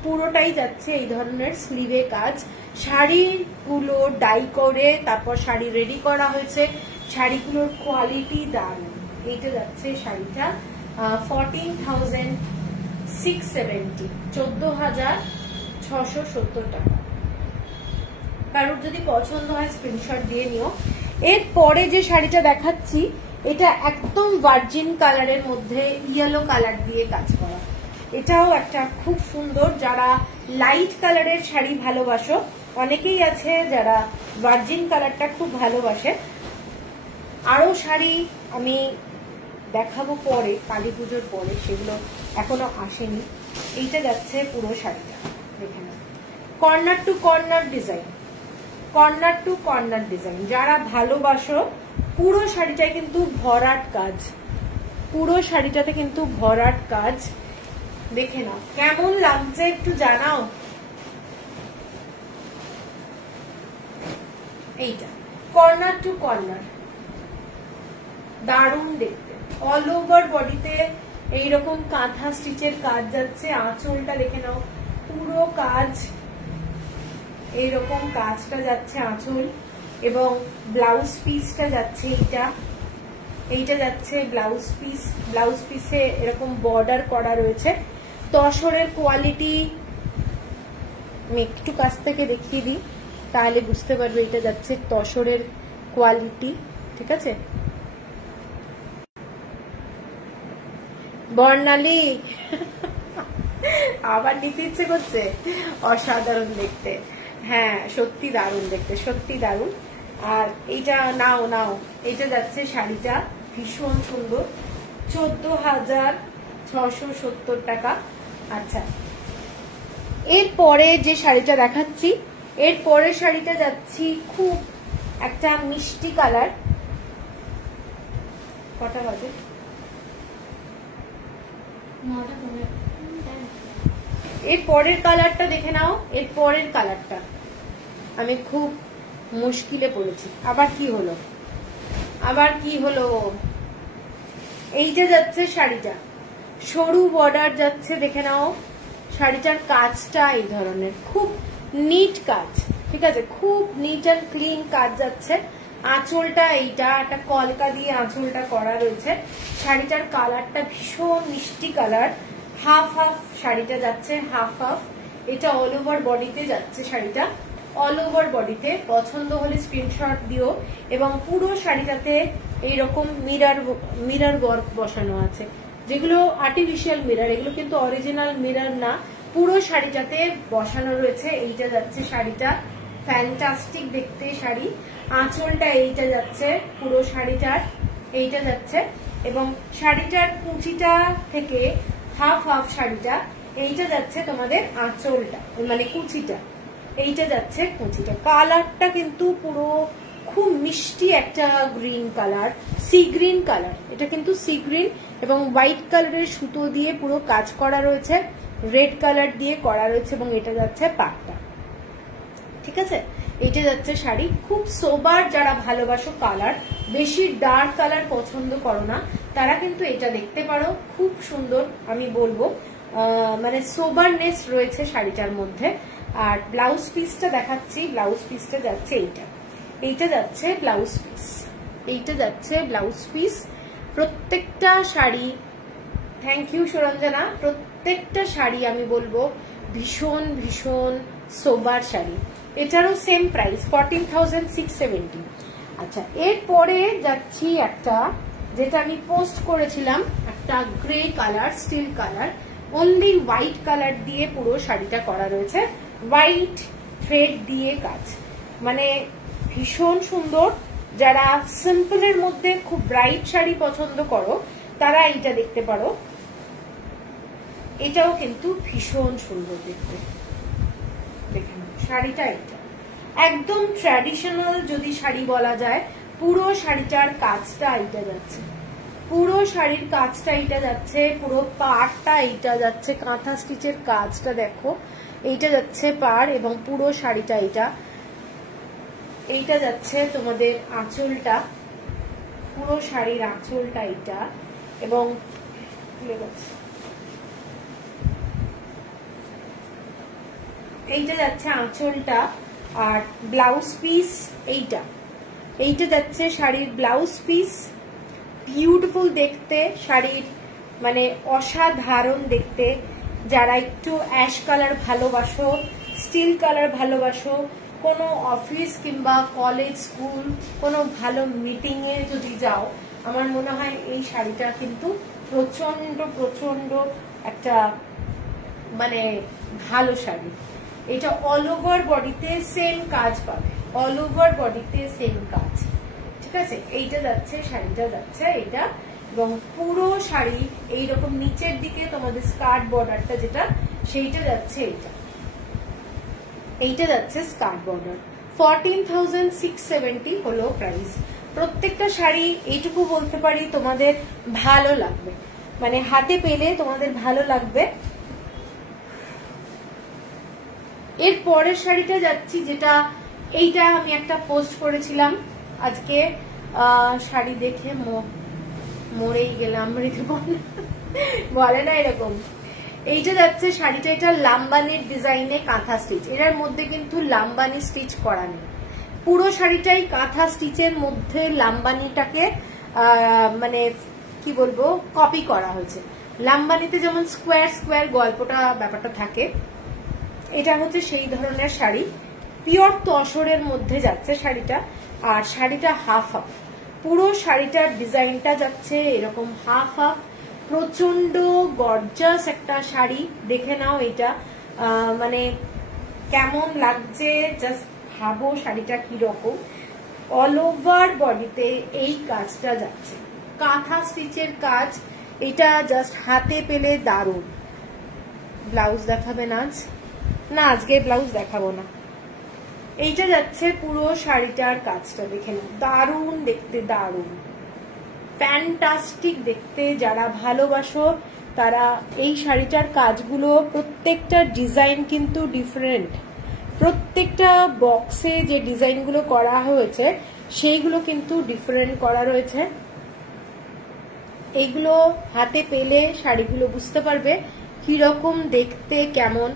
পুরোটাই যাচ্ছে এই ধরনের স্লিভে কাজ। শাড়িগুলো ডাই করে তারপর শাড়ি রেডি করা হয়েছে, শাড়িগুলোর কোয়ালিটি দারুণ। এইটা যাচ্ছে শাড়িটা 14,670, 14,670 টাকা। কারোর যদি পছন্দ হয় স্ক্রিনশট দিয়ে নিও। এরপরে যে শাড়িটা দেখাচ্ছি, এটা একদম ভার্জিন কালারের মধ্যে ইয়েলো কালার দিয়ে কাজ করা, এটাও একটা খুব সুন্দর। যারা লাইট কালারের শাড়ি ভালোবাসো, অনেকেই আছে যারা ভার্জিন কালারটা খুব ভালোবাসে। আরো শাড়ি আমি দেখাবো পরে, কালী পুজোর পরে, সেগুলো এখনো আসেনি। এইটা যাচ্ছে পুরো শাড়িটা, দেখে নাও, corner to corner design, corner to corner design. যারা ভালোবাসো, পুরো শাড়িটায় কিন্তু ভরাট কাজ, পুরো শাড়িটাতে কিন্তু ভরাট কাজ। দেখে নাও কেমন লাগছে একটু জানাও। এইটা কর্নার টু কর্নার, দারুণ দেখতে। অল ওভার বডিতে এইরকম কাঁথা স্টিচের কাজ যাচ্ছে। আঁচলটা দেখে নাও, পুরো কাজ এইরকম কাজটা যাচ্ছে আঁচল, এবং ব্লাউজ পিসটা যাচ্ছে এইটা, এইটা যাচ্ছে ব্লাউজ পিস। ব্লাউজ পিসে এরকম বর্ডার করা রয়েছে। তসরের কোয়ালিটি আমি একটু কাছ থেকে দেখিয়ে দিই, তাহলে বুঝতে পারবে এটা যাচ্ছে তসরের কোয়ালিটি, ঠিক আছে। বর্ণালী আবার নিতে ইচ্ছে করছে, অসাধারণ দেখতে, হ্যাঁ সত্যি দারুণ দেখতে, সত্যি দারুণ। আর এইটা নাও নাও, এইটা যাচ্ছে শাড়িটা, ভীষণ সুন্দর, 14,670 টাকা। আচ্ছা, এরপরে যে শাড়িটা দেখাচ্ছি, এর পরের শাড়িটা যাচ্ছি খুব একটা মিষ্টি কালার। কটা বাজে? এর পরের কালারটা দেখে নাও। এর পরের কালারটা আমি খুব মুশকিলে পড়েছি। আবার কি হলো? এইটা যাচ্ছে শাড়িটা, সরু বর্ডার যাচ্ছে, দেখে নাও। শাড়িটার কাজটা এই ধরনের, খুব নিট কাজ, ঠিক আছে, খুব নিট অ্যান্ড ক্লিন কাজ যাচ্ছে। আঁচলটা এইটা একটা কলকা দিয়ে আঁচলটা করা রয়েছে। শাড়িটার কালারটা ভীষণ মিষ্টি কালার, হাফ হাফ শাড়িটা যাচ্ছে, হাফ হাফ। এটা অল ওভার বডিতে যাচ্ছে শাড়িটা, অল ওভার বডিতে। পছন্দ হলে স্ক্রিনশট দিও। এবং পুরো শাড়িটাতে এইরকম মিরার ওয়ার্ক বসানো আছে, যেগুলো আর্টিফিশিয়াল মিরার, এগুলো কিন্তু অরিজিনাল মিরার না, পুরো শাড়িটাতে বসানো রয়েছে। এইটা যাচ্ছে শাড়িটা, ফ্যান্টাস্টিক দেখতে শাড়ি। আঁচলটা এইটা যাচ্ছে পুরো শাড়িটার, এইটা যাচ্ছে। এবং শাড়িটার কুচিটা থেকে হাফ হাফ শাড়িটা, এইটা যাচ্ছে তোমাদের আঁচলটা, মানে কুচিটা, এইটা যাচ্ছে কুচিটা। কালারটা কিন্তু পুরো খুব মিষ্টি একটা green colour, sea green colour. এটা কিন্তু সি গ্রিন এবং হোয়াইট কালারের সুতো দিয়ে পুরো কাজ করা রয়েছে, রেড কালার দিয়ে করা রয়েছে। এবং এটা যাচ্ছে পাটটা, ঠিক আছে। এটা যাচ্ছে শাড়ি। খুব সোবার যারা ভালোবাসো কালার, বেশি ডার্ক কালার পছন্দ করো না, তারা কিন্তু এটা দেখতে পারো। খুব সুন্দর, আমি বলবো মানে সোবারনেস রয়েছে শাড়িটার মধ্যে। আর ব্লাউজ পিসটা দেখাচ্ছি। ব্লাউজ পিসটা যাচ্ছে এইটা যাচ্ছে ব্লাউজ পিস, এইটা যাচ্ছে ব্লাউজ পিস। প্রত্যেকটা শাড়ি, থ্যাংক ইউ সুরঞ্জনা, প্রত্যেকটা শাড়ি আমি বলবো ভীষণ ভীষণ সোবার শাড়ি। এটারও সেম প্রাইস 14,670। আচ্ছা, এরপরে যাচ্ছি একটা, যেটা আমি পোস্ট করেছিলাম, একটা grey colour, steel colour, only white colour দিয়ে পুরো শাড়িটা করা রয়েছে, হোয়াইট থ্রেড দিয়ে কাজ, মানে ভীষণ সুন্দর। যারা সিম্পলের মধ্যে খুব ব্রাইট শাড়ি পছন্দ করো তারা এইটা দেখতে পারো। এটাও কিন্তু ভীষণ সুন্দর দেখতে। দেখেন শাড়িটা, এটা একদম ট্র্যাডিশনাল যদি শাড়ি বলা যায়। পুরো শাড়িটার কাজটা এইটা যাচ্ছে, পুরো শাড়ির কাজটা এইটা যাচ্ছে, পুরো পাড়টা এইটা যাচ্ছে, কাঁথা স্টিচের কাজটা দেখো, এইটা যাচ্ছে পাড়। এবং পুরো শাড়িটা এইটা যাচ্ছে তোমাদের আঁচলটা, পুরো শাড়ির আঁচলটা এইটা। এবং এইটা যাচ্ছে আঁচলটা। আর ব্লাউজ পিস এইটা যাচ্ছে শাড়ির ব্লাউজ পিস। বিউটিফুল দেখতে শাড়ির, মানে অসাধারণ দেখতে। যারা একটু অ্যাশ কালার ভালোবাসো, স্টিল কালার ভালোবাসো, কোনো অফিস কিংবা কলেজ, স্কুল, কোনো ভালো মিটিং এ যদি যাও, আমার মনে হয় এই শাড়িটা কিন্তু প্রচন্ড প্রচন্ড একটা মানে ভালো শাড়ি। এটা অল ওভার বডিতে সেম কাজ পাবে, অল ওভার বডিতে সেম কাজ, ঠিক আছে। এইটা যাচ্ছে, শাড়িটা যাচ্ছে এটা। এবং পুরো শাড়ি এইরকম নিচের দিকে তোমাদের স্কার্ট বর্ডারটা যেটা, সেইটা যাচ্ছে এইটা যাচ্ছে স্কার্ট বর্ডার। 14,670 হলো প্রাইস। প্রত্যেকটা শাড়ি এইটুকু বলতে পারি তোমাদের ভালো লাগবে, মানে হাতে পেলে তোমাদের ভালো লাগবে। এর পরের শাড়িটা যাচ্ছি, যেটা এইটা আমি একটা পোস্ট করেছিলাম আজকে। শাড়ি দেখে মরেই গেলাম, বলে না এরকম। এইটা যাচ্ছে শাড়িটা, এটা লাম্বানির ডিজাইনে কাঁথা স্টিচ। এটার মধ্যে কিন্তু লাম্বানি স্টিচ করা নেই, পুরো শাড়িটাই কাঁথা স্টিচের মধ্যে লাম্বানিটাকে মানে কি বলবো কপি করা হয়েছে। লাম্বানিতে যেমন স্কোয়ার স্কোয়ার গল্পটা ব্যাপারটা থাকে, এটা হচ্ছে সেই ধরনের শাড়ি। পিওর তসরের মধ্যে যাচ্ছে শাড়িটা। আর শাড়িটা হাফ হাফ, পুরো শাড়িটার ডিজাইনটা যাচ্ছে এরকম হাফ হাফ। প্রচন্ড গর্জাস একটা শাড়ি, দেখে নাও এটা মানে কেমন লাগছে, জাস্ট ভাবো শাড়িটা কিরকম। অল ওভার বডিতে এই কাজটা যাচ্ছে, কাঁথা স্টিচের কাজ। এটা জাস্ট হাতে পেলে দারুণ। ব্লাউজ দেখাবেন আজ? না, আজকে ব্লাউজ দেখাবো না। এইটা যাচ্ছে পুরো শাড়িটার কাজটা দেখে নাও, দারুণ দেখতে, দারুণ ফ্যান্টাস্টিক দেখতে। যারা ভালোবাসো তারা এই শাড়িটার কাজগুলো, প্রত্যেকটা ডিজাইন কিন্তু ডিফারেন্ট, প্রত্যেকটা বক্সে যে ডিজাইনগুলো করা হয়েছে সেইগুলো কিন্তু ডিফারেন্ট করা রয়েছে। এইগুলো হাতে পেলে শাড়িগুলো বুঝতে পারবে কিরকম দেখতে, কেমন।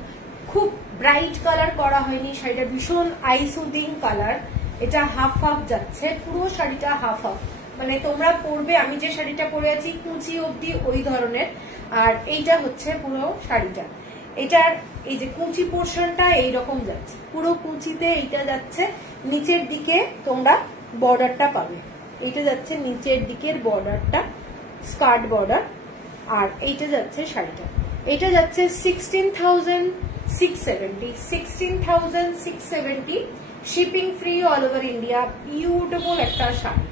খুব ব্রাইট কালার করা হয়নি, শাড়িটা ভীষণ আই সুদিং কালার। এটা হাফ হাফ যাচ্ছে, পুরো শাড়িটা হাফ হাফ, মানে তোমরা পরবে, আমি যে শাড়িটা পরে আছি কুচি অবধি ওই ধরনের, আর এইটা হচ্ছে পুরো শাড়িটা। এটার এই যে কুচি পোর্শনটা এইরকম যাচ্ছে, পুরো কুচিতে এইটা যাচ্ছে। নিচের দিকে তোমরা বর্ডারটা পাবে, এইটা যাচ্ছে নিচের দিকের বর্ডারটা, স্কার্ট বর্ডার, আর এইটা যাচ্ছে শাড়িটা। এটা যাচ্ছে 16,670 shipping free all over India. Beautiful একটা শাড়ি,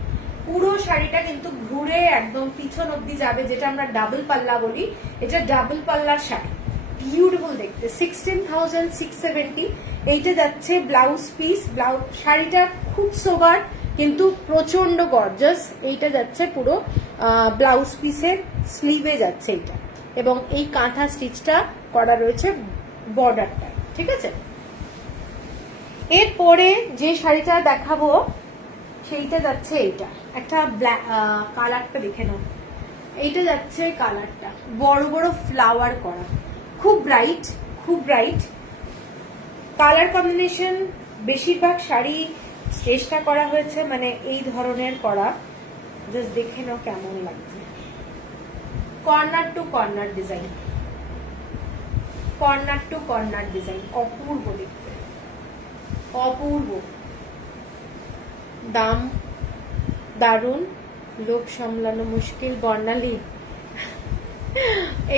পুরো শাড়িটা কিন্তু ঘুরে একদম পিছন অব্দি যাবে, যেটা আমরা ডাবল পাল্লা বলি, এটা ডাবল পাল্লার শাড়ি, বিউটিফুল দেখতে। 16,670। এইটা যাচ্ছে ব্লাউজ পিস, শাড়িটা খুব সোবার কিন্তু প্রচন্ড গর্জাস। এইটা যাচ্ছে পুরো ব্লাউজ পিসের স্লিভে যাচ্ছে এইটা, এবং এই কাঁথা স্টিচটা করা রয়েছে বর্ডারটা, ঠিক আছে। এরপরে যে শাড়িটা দেখাবো সেইটা যাচ্ছে এইটা, একটা ব্ল্যাক কালারটা দেখে নাও। এইটা যাচ্ছে কালারটা বড় বড় ফ্লাওয়ার করা, খুব ব্রাইট, খুব ব্রাইট কালার কম্বিনেশন। বেশিরভাগ শাড়ি চেষ্টা করা হয়েছে মানে এই ধরনের করা, জাস্ট দেখে নাও কেমন লাগছে। Corner to corner design, corner to corner design, অপূর্ব দেখতে, অপূর্ব। দাম দারুন, লোভ সামলানো মুশকিল, বর্ণালী।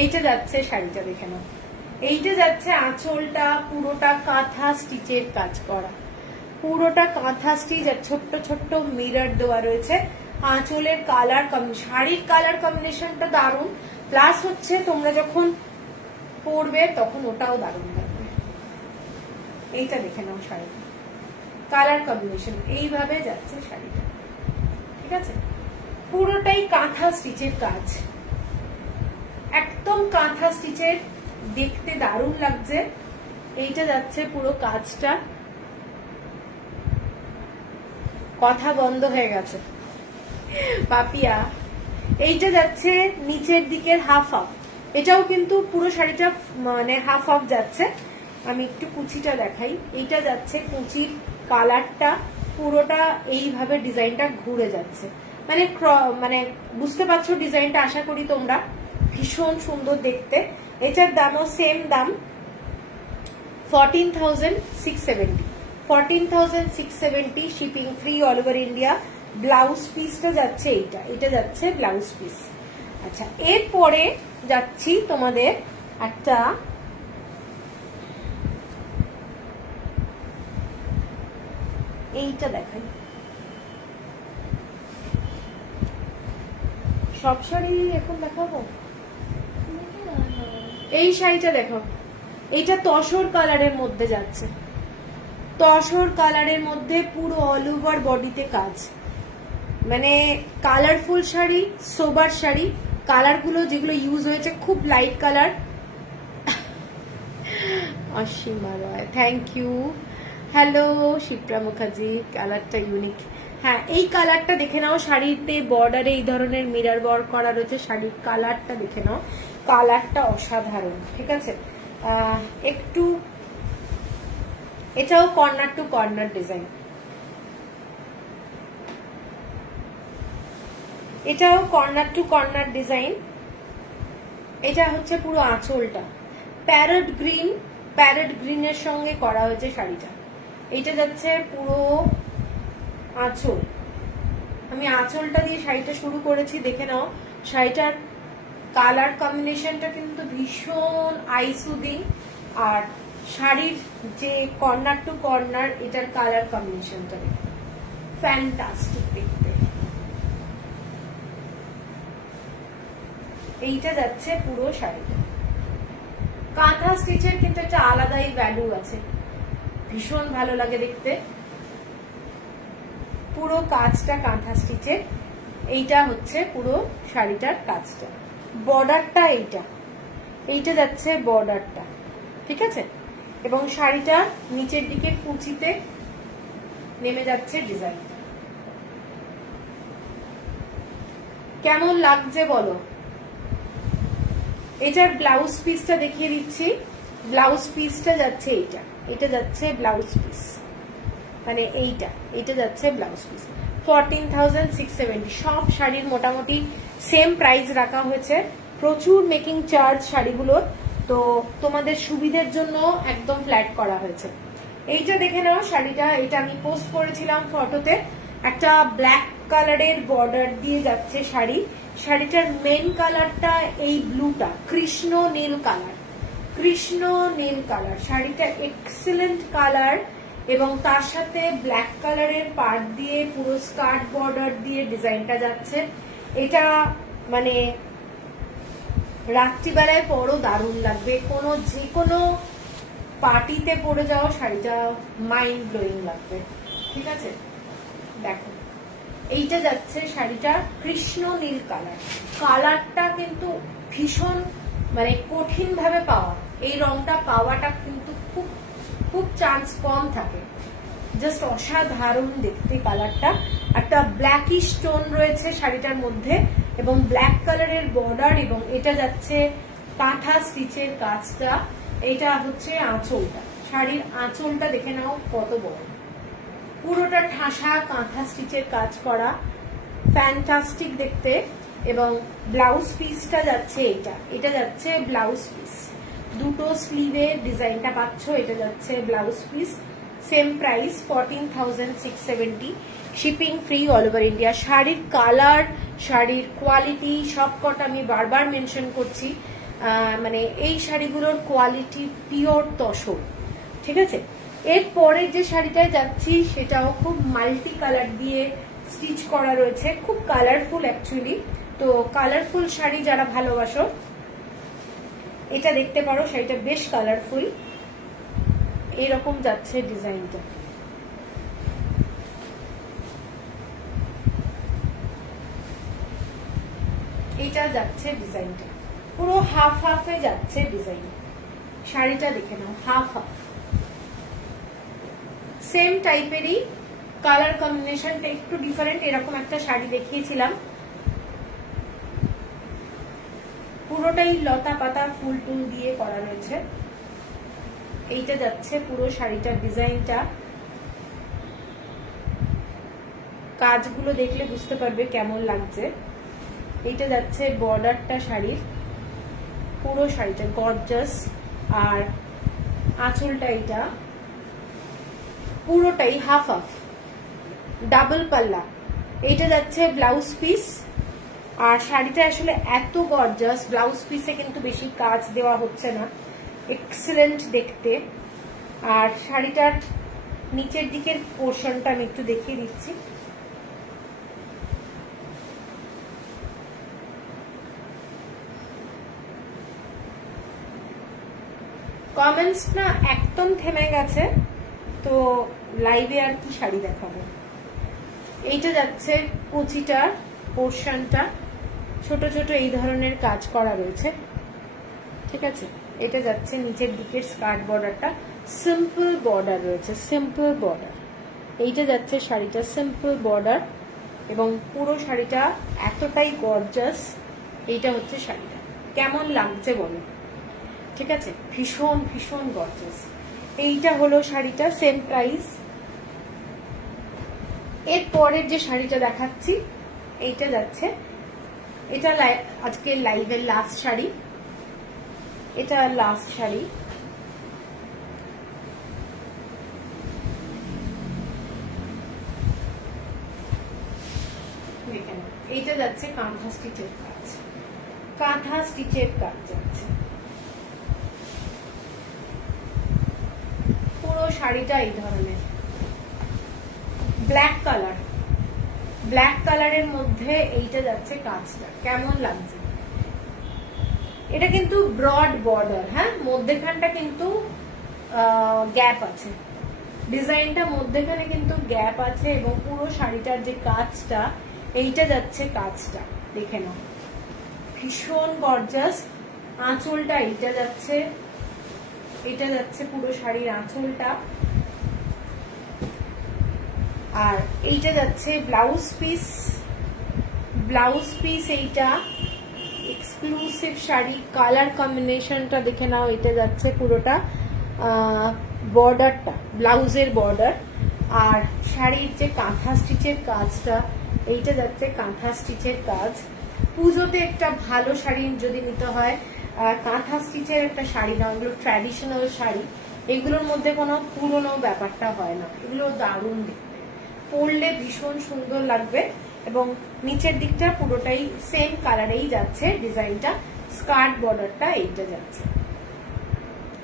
এইটা যাচ্ছে শাড়িটা দেখে নাও, এইটা যাচ্ছে আঁচলটা পুরোটা কাঁথা স্টিচের কাজ করা, পুরোটা কাঁথা স্টিচ, আর ছোট্ট ছোট্ট মিরর দেওয়া রয়েছে। আঁচলের কালার, শাড়ির কালার কম্বিনেশনটা দারুন, প্লাস হচ্ছে তোমরা যখন পরবে তখন ওটাও দারুন লাগবে। এইটা দেখে নাও শাড়িটা, কালার কম্বিনেশন এইভাবে যাচ্ছে শাড়িটা, ঠিক আছে। পুরোটাই কাঁথা স্টিচের কাজ, একদম কাঁথা স্টিচের, দেখতে দারুণ লাগছে। এইটা যাচ্ছে পুরো কাজটা, কথা বন্ধ হয়ে গেছে পাপিয়া। এইটা যাচ্ছে নিচের দিকের হাফ হাফ, এটাও কিন্তু পুরো শাড়িটা মানে হাফ হাফ যাচ্ছে। আমি একটু কুচিটা দেখাই, এইটা যাচ্ছে কুচির কালারটা পুরোটা এইভাবে ডিজাইনটা ঘুরে যাচ্ছে, মানে মানে বুঝতে পারছো ডিজাইনটা, আশা করি তোমরা। ভীষণ সুন্দর দেখতে। এটার দামও সেম দাম, 14,670, 14,670 shipping free all over India. Blouse পিসটা যাচ্ছে এইটা, এটা যাচ্ছে ব্লাউজ পিস। আচ্ছা, এরপরে যাচ্ছি তোমাদের একটা এইটা দেখাই। সব শাড়ি এখন দেখাবো, এই শাড়িটা দেখো, এইটা তসর কালারের মধ্যে যাচ্ছে, তসর কালারের মধ্যে পুরো অল ওভার বডিতে কাজ, মানে কালারফুল শাড়ি, সোবার শাড়ি। কালারগুলো যেগুলো ইউজ হয়েছে খুব light colour. Asima Roy, thank you. Hello Shipra Mukherjee, কালারটা ইউনিক। হ্যাঁ, এই কালারটা দেখে নাও, শাড়িতে বর্ডারে এই ধরনের মিরর ওয়ার্ক করা রয়েছে, শাড়ির কালারটা দেখে নাও, কালারটা অসাধারণ, ঠিক আছে। একটু এটাও কর্নার টু কর্নার ডিজাইন, এটাও কর্নার টু কর্নার ডিজাইন। এটা হচ্ছে পুরো আঁচলটা প্যারট গ্রিন, প্যারট গ্রিনের সঙ্গে করা হয়েছে শাড়িটা। এইটা যাচ্ছে পুরো আঁচল, আমি আঁচলটা দিয়ে শাড়িটা শুরু করেছি, দেখে নাও। শাড়িটার কালার কম্বিনেশনটা কিন্তু ভীষণ আই সুদিং, আর শাড়ির যে কর্নার টু কর্নার এটার কালার কম্বিনেশনটা ফ্যান্টাস্টিক দেখতে। এইটা যাচ্ছে পুরো শাড়িটা, কাঁথা স্টিচের কিন্তু একটা আলাদাই ভ্যালু আছে, ভীষণ ভালো লাগে দেখতে। পুরো কাজটা কাঁথা স্টিচের। এইটা হচ্ছে পুরো শাড়িটার কাজটা। বর্ডারটা এইটা যাচ্ছে বর্ডারটা, ঠিক আছে। এবং শাড়িটা নিচের দিকে কুচিতে নেমে যাচ্ছে ডিজাইনটা। কেমন লাগছে বলো? এটার ব্লাউজ পিসটা দেখিয়ে দিচ্ছি। ব্লাউজ পিসটা যাচ্ছে এটা যাচ্ছে ব্লাউজ পিস, মানে এইটা যাচ্ছে ব্লাউজ পিস। 14,670। সব শাড়ির মোটামুটি সেম প্রাইস রাখা হয়েছে, প্রচুর মেকিং চার্জ শাড়িগুলোর, তো তোমাদের সুবিধের জন্য একদম ফ্ল্যাট করা হয়েছে। এইটা দেখে নাও শাড়িটা, এটা আমি পোস্ট করেছিলাম ফটোতে। একটা ব্ল্যাক কালারের বর্ডার দিয়ে যাচ্ছে শাড়ি। শাড়িটার মেন কালারটা এই ব্লুটা, কৃষ্ণ নীল কালার। শাড়িটা এক্সেলেন্ট কালার, এবং তার সাথে ব্ল্যাক কালারের পার্ট দিয়ে পুরো স্কার্ট বর্ডার দিয়ে ডিজাইনটা যাচ্ছে। এটা মানে রাত্রিবেলায় পরও দারুণ লাগবে, যে কোনো পার্টিতে পরে যাও শাড়িটা মাইন্ড ব্লোয়িং লাগবে, ঠিক আছে। দেখো এইটা যাচ্ছে শাড়িটা কৃষ্ণ নীল কালারটা কিন্তু ভীষণ মানে কঠিন ভাবে পাওয়া, এই রংটা পাওয়াটা কিন্তু খুব খুব চান্স কম থাকে। জাস্ট অসাধারণ দেখতে কালারটা। একটা ব্ল্যাকিশ টোন রয়েছে শাড়িটার মধ্যে, এবং ব্ল্যাক কালারের বর্ডার, এবং এটা যাচ্ছে কাঁথা স্টিচের কাজটা। এটা হচ্ছে আঁচলটা, শাড়ির আঁচলটা দেখে নাও কত বড়, পুরোটা ঠাসা কাঁথা স্টিচের কাজ করা, ফ্যান্টাস্টিক দেখতে। এবং ব্লাউজ পিসটা যাচ্ছে এটা যাচ্ছে ব্লাউজ পিস। দুটো স্লিভে ডিজাইনটা পাচ্ছ, এটা যাচ্ছে blouse piece. Same price 14,670, shipping free all over India. শাড়ির কালার, শাড়ির কোয়ালিটি সবকটা আমি বারবার মেনশন করছি, মানে এই শাড়িগুলোর কোয়ালিটি পিওর তসর, ঠিক আছে। এরপরে যে শাড়িটায় যাচ্ছি সেটাও খুব মাল্টি কালার দিয়ে স্টিচ করা রয়েছে, খুব কালারফুল অ্যাকচুয়ালি। তো কালারফুল শাড়ি যারা ভালোবাসো এটা দেখতে পারো, শাড়িটা বেশ কালারফুল। এরকম যাচ্ছে ডিজাইনটা। এটা যাচ্ছে ডিজাইনটা, পুরো হাফ হাফে যাচ্ছে ডিজাইন। শাড়িটা দেখে নাও, হাফ সেম টাইপেরই, কালার কম্বিনেশনটা একটু ডিফারেন্ট। এরকম একটা শাড়ি দেখিয়েছিলাম, পুরোটাই লতা পাতা ফুল টুল দিয়ে করা রয়েছে। এইটা যাচ্ছে পুরো শাড়িটার ডিজাইনটা। কাজগুলো দেখলে বুঝতে পারবে কেমন লাগছে। এইটা যাচ্ছে বর্ডারটা শাড়ির, পুরো শাড়িটা গর্জাস। আর আঁচলটা এইটা পুরোটাই হাফ ডাবল পাল্লা। এইটা যাচ্ছে ব্লাউজ পিস। আর শাড়িটা আসলে এত গর্জাস, ব্লাউজ পিসে কিন্তু বেশি কাজ দেওয়া হচ্ছে না, এক্সেলেন্ট দেখতে। আর শাড়িটার নিচের দিকের পোর্শনটা আমি একটু দেখিয়ে দিচ্ছি। কমেন্টস না একদম থেমে গেছে, তো লাইভে আর কি শাড়ি দেখাবো। এইটা যাচ্ছে কুচিটার পোর্শনটা, ছোট ছোট এই ধরনের কাজ করা রয়েছে, ঠিক আছে। এটা যাচ্ছে নিচের দিকের স্কার্ট বর্ডারটা, সিম্পল বর্ডার রয়েছে, সিম্পল বর্ডার। এইটা যাচ্ছে শাড়িটা সিম্পল বর্ডার, এবং পুরো শাড়িটা এতটাই গর্জাস। এইটা হচ্ছে শাড়িটা, কেমন লাগছে বলো, ঠিক আছে। ভীষণ ভীষণ গর্জাস। এইটা হলো শাড়িটা, সেম প্রাইস। এর পরের যে শাড়িটা দেখাচ্ছি এইটা যাচ্ছে, এটা আজকে লাইভের লাস্ট শাড়ি, এটা লাস্ট শাড়ি। এইটা যাচ্ছে কাঁথা স্টিচের কাজ, কাঁথা স্টিচের কাজ যাচ্ছে পুরো শাড়িটা। এই ধরনের ব্ল্যাক কালার, ব্ল্যাক কালারের মধ্যে এইটা যাচ্ছে কাজটা, কেমন লাগছে। এটা কিন্তু ব্রড বর্ডার, হ্যাঁ, মধ্যেখানটা কিন্তু গ্যাপ আছে, ডিজাইনটা মধ্যেখানে কিন্তু গ্যাপ আছে এবং পুরো শাড়িটার যে কাজটা, এইটা যাচ্ছে কাজটা দেখে নাও, ভীষণ গর্জাস। আঁচলটা এইটা যাচ্ছে, এটা যাচ্ছে পুরো শাড়ির আঁচলটা, আর এইটা যাচ্ছে ব্লাউজ পিস। ব্লাউজ পিস এইটা এক্সক্লুসিভ শাড়ি, কালার কম্বিনেশনটা দেখে নাও, এটা যাচ্ছে পুরোটা বর্ডারটা, ব্লাউজের বর্ডার, আর শাড়ির যে কাঁথা স্টিচের কাজটা, এইটা যাচ্ছে কাঁথা স্টিচের কাজ। পুজোতে একটা ভালো শাড়ি যদি নিতে হয়, কাঁথা স্টিচের একটা শাড়ি না, এগুলো ট্র্যাডিশনাল শাড়ি, এগুলোর মধ্যে কোনো পুরনো ব্যাপারটা হয় না, এগুলো দারুণ দেখতে, পরলে ভীষণ সুন্দর লাগবে। এবং নিচের দিকটা পুরোটাই সেম কালারেই যাচ্ছে ডিজাইনটা, স্কার্ট বর্ডারটা এইটা যাচ্ছে,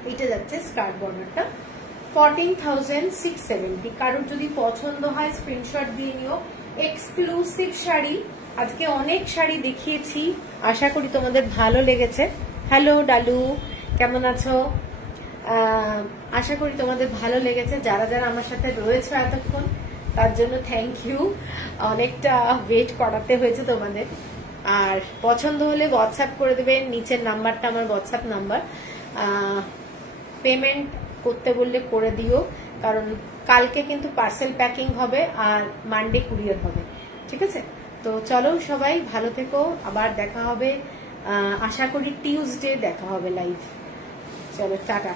এইটা যাচ্ছে স্কার্ট বর্ডারটা। 14,670। কারোর যদি পছন্দ হয় স্ক্রিনশট দিয়ে নিও। এক্সক্লুসিভ শাড়ি, আজকে অনেক শাড়ি দেখিয়েছি, আশা করি তোমাদের ভালো লেগেছে। হ্যালো ডালু, কেমন আছো? আশা করি তোমাদের ভালো লেগেছে, যারা যারা আমার সাথে রয়েছে এতক্ষণ তার জন্য থ্যাংক ইউ, অনেকটা ওয়েট করাতে হয়েছে তোমাদের। আর পছন্দ হলে হোয়াটসঅ্যাপ করে দেবেন, নিচের নাম্বারটা আমার হোয়াটসঅ্যাপ নাম্বার। পেমেন্ট করতে বললে করে দিও, কারণ কালকে কিন্তু পার্সেল প্যাকিং হবে আর মানডে কুরিয়ার হবে, ঠিক আছে? তো চলো সবাই ভালো থেকো, আবার দেখা হবে, আশা করি টিউসডে দেখা হবে লাইভ। চলো টাটা।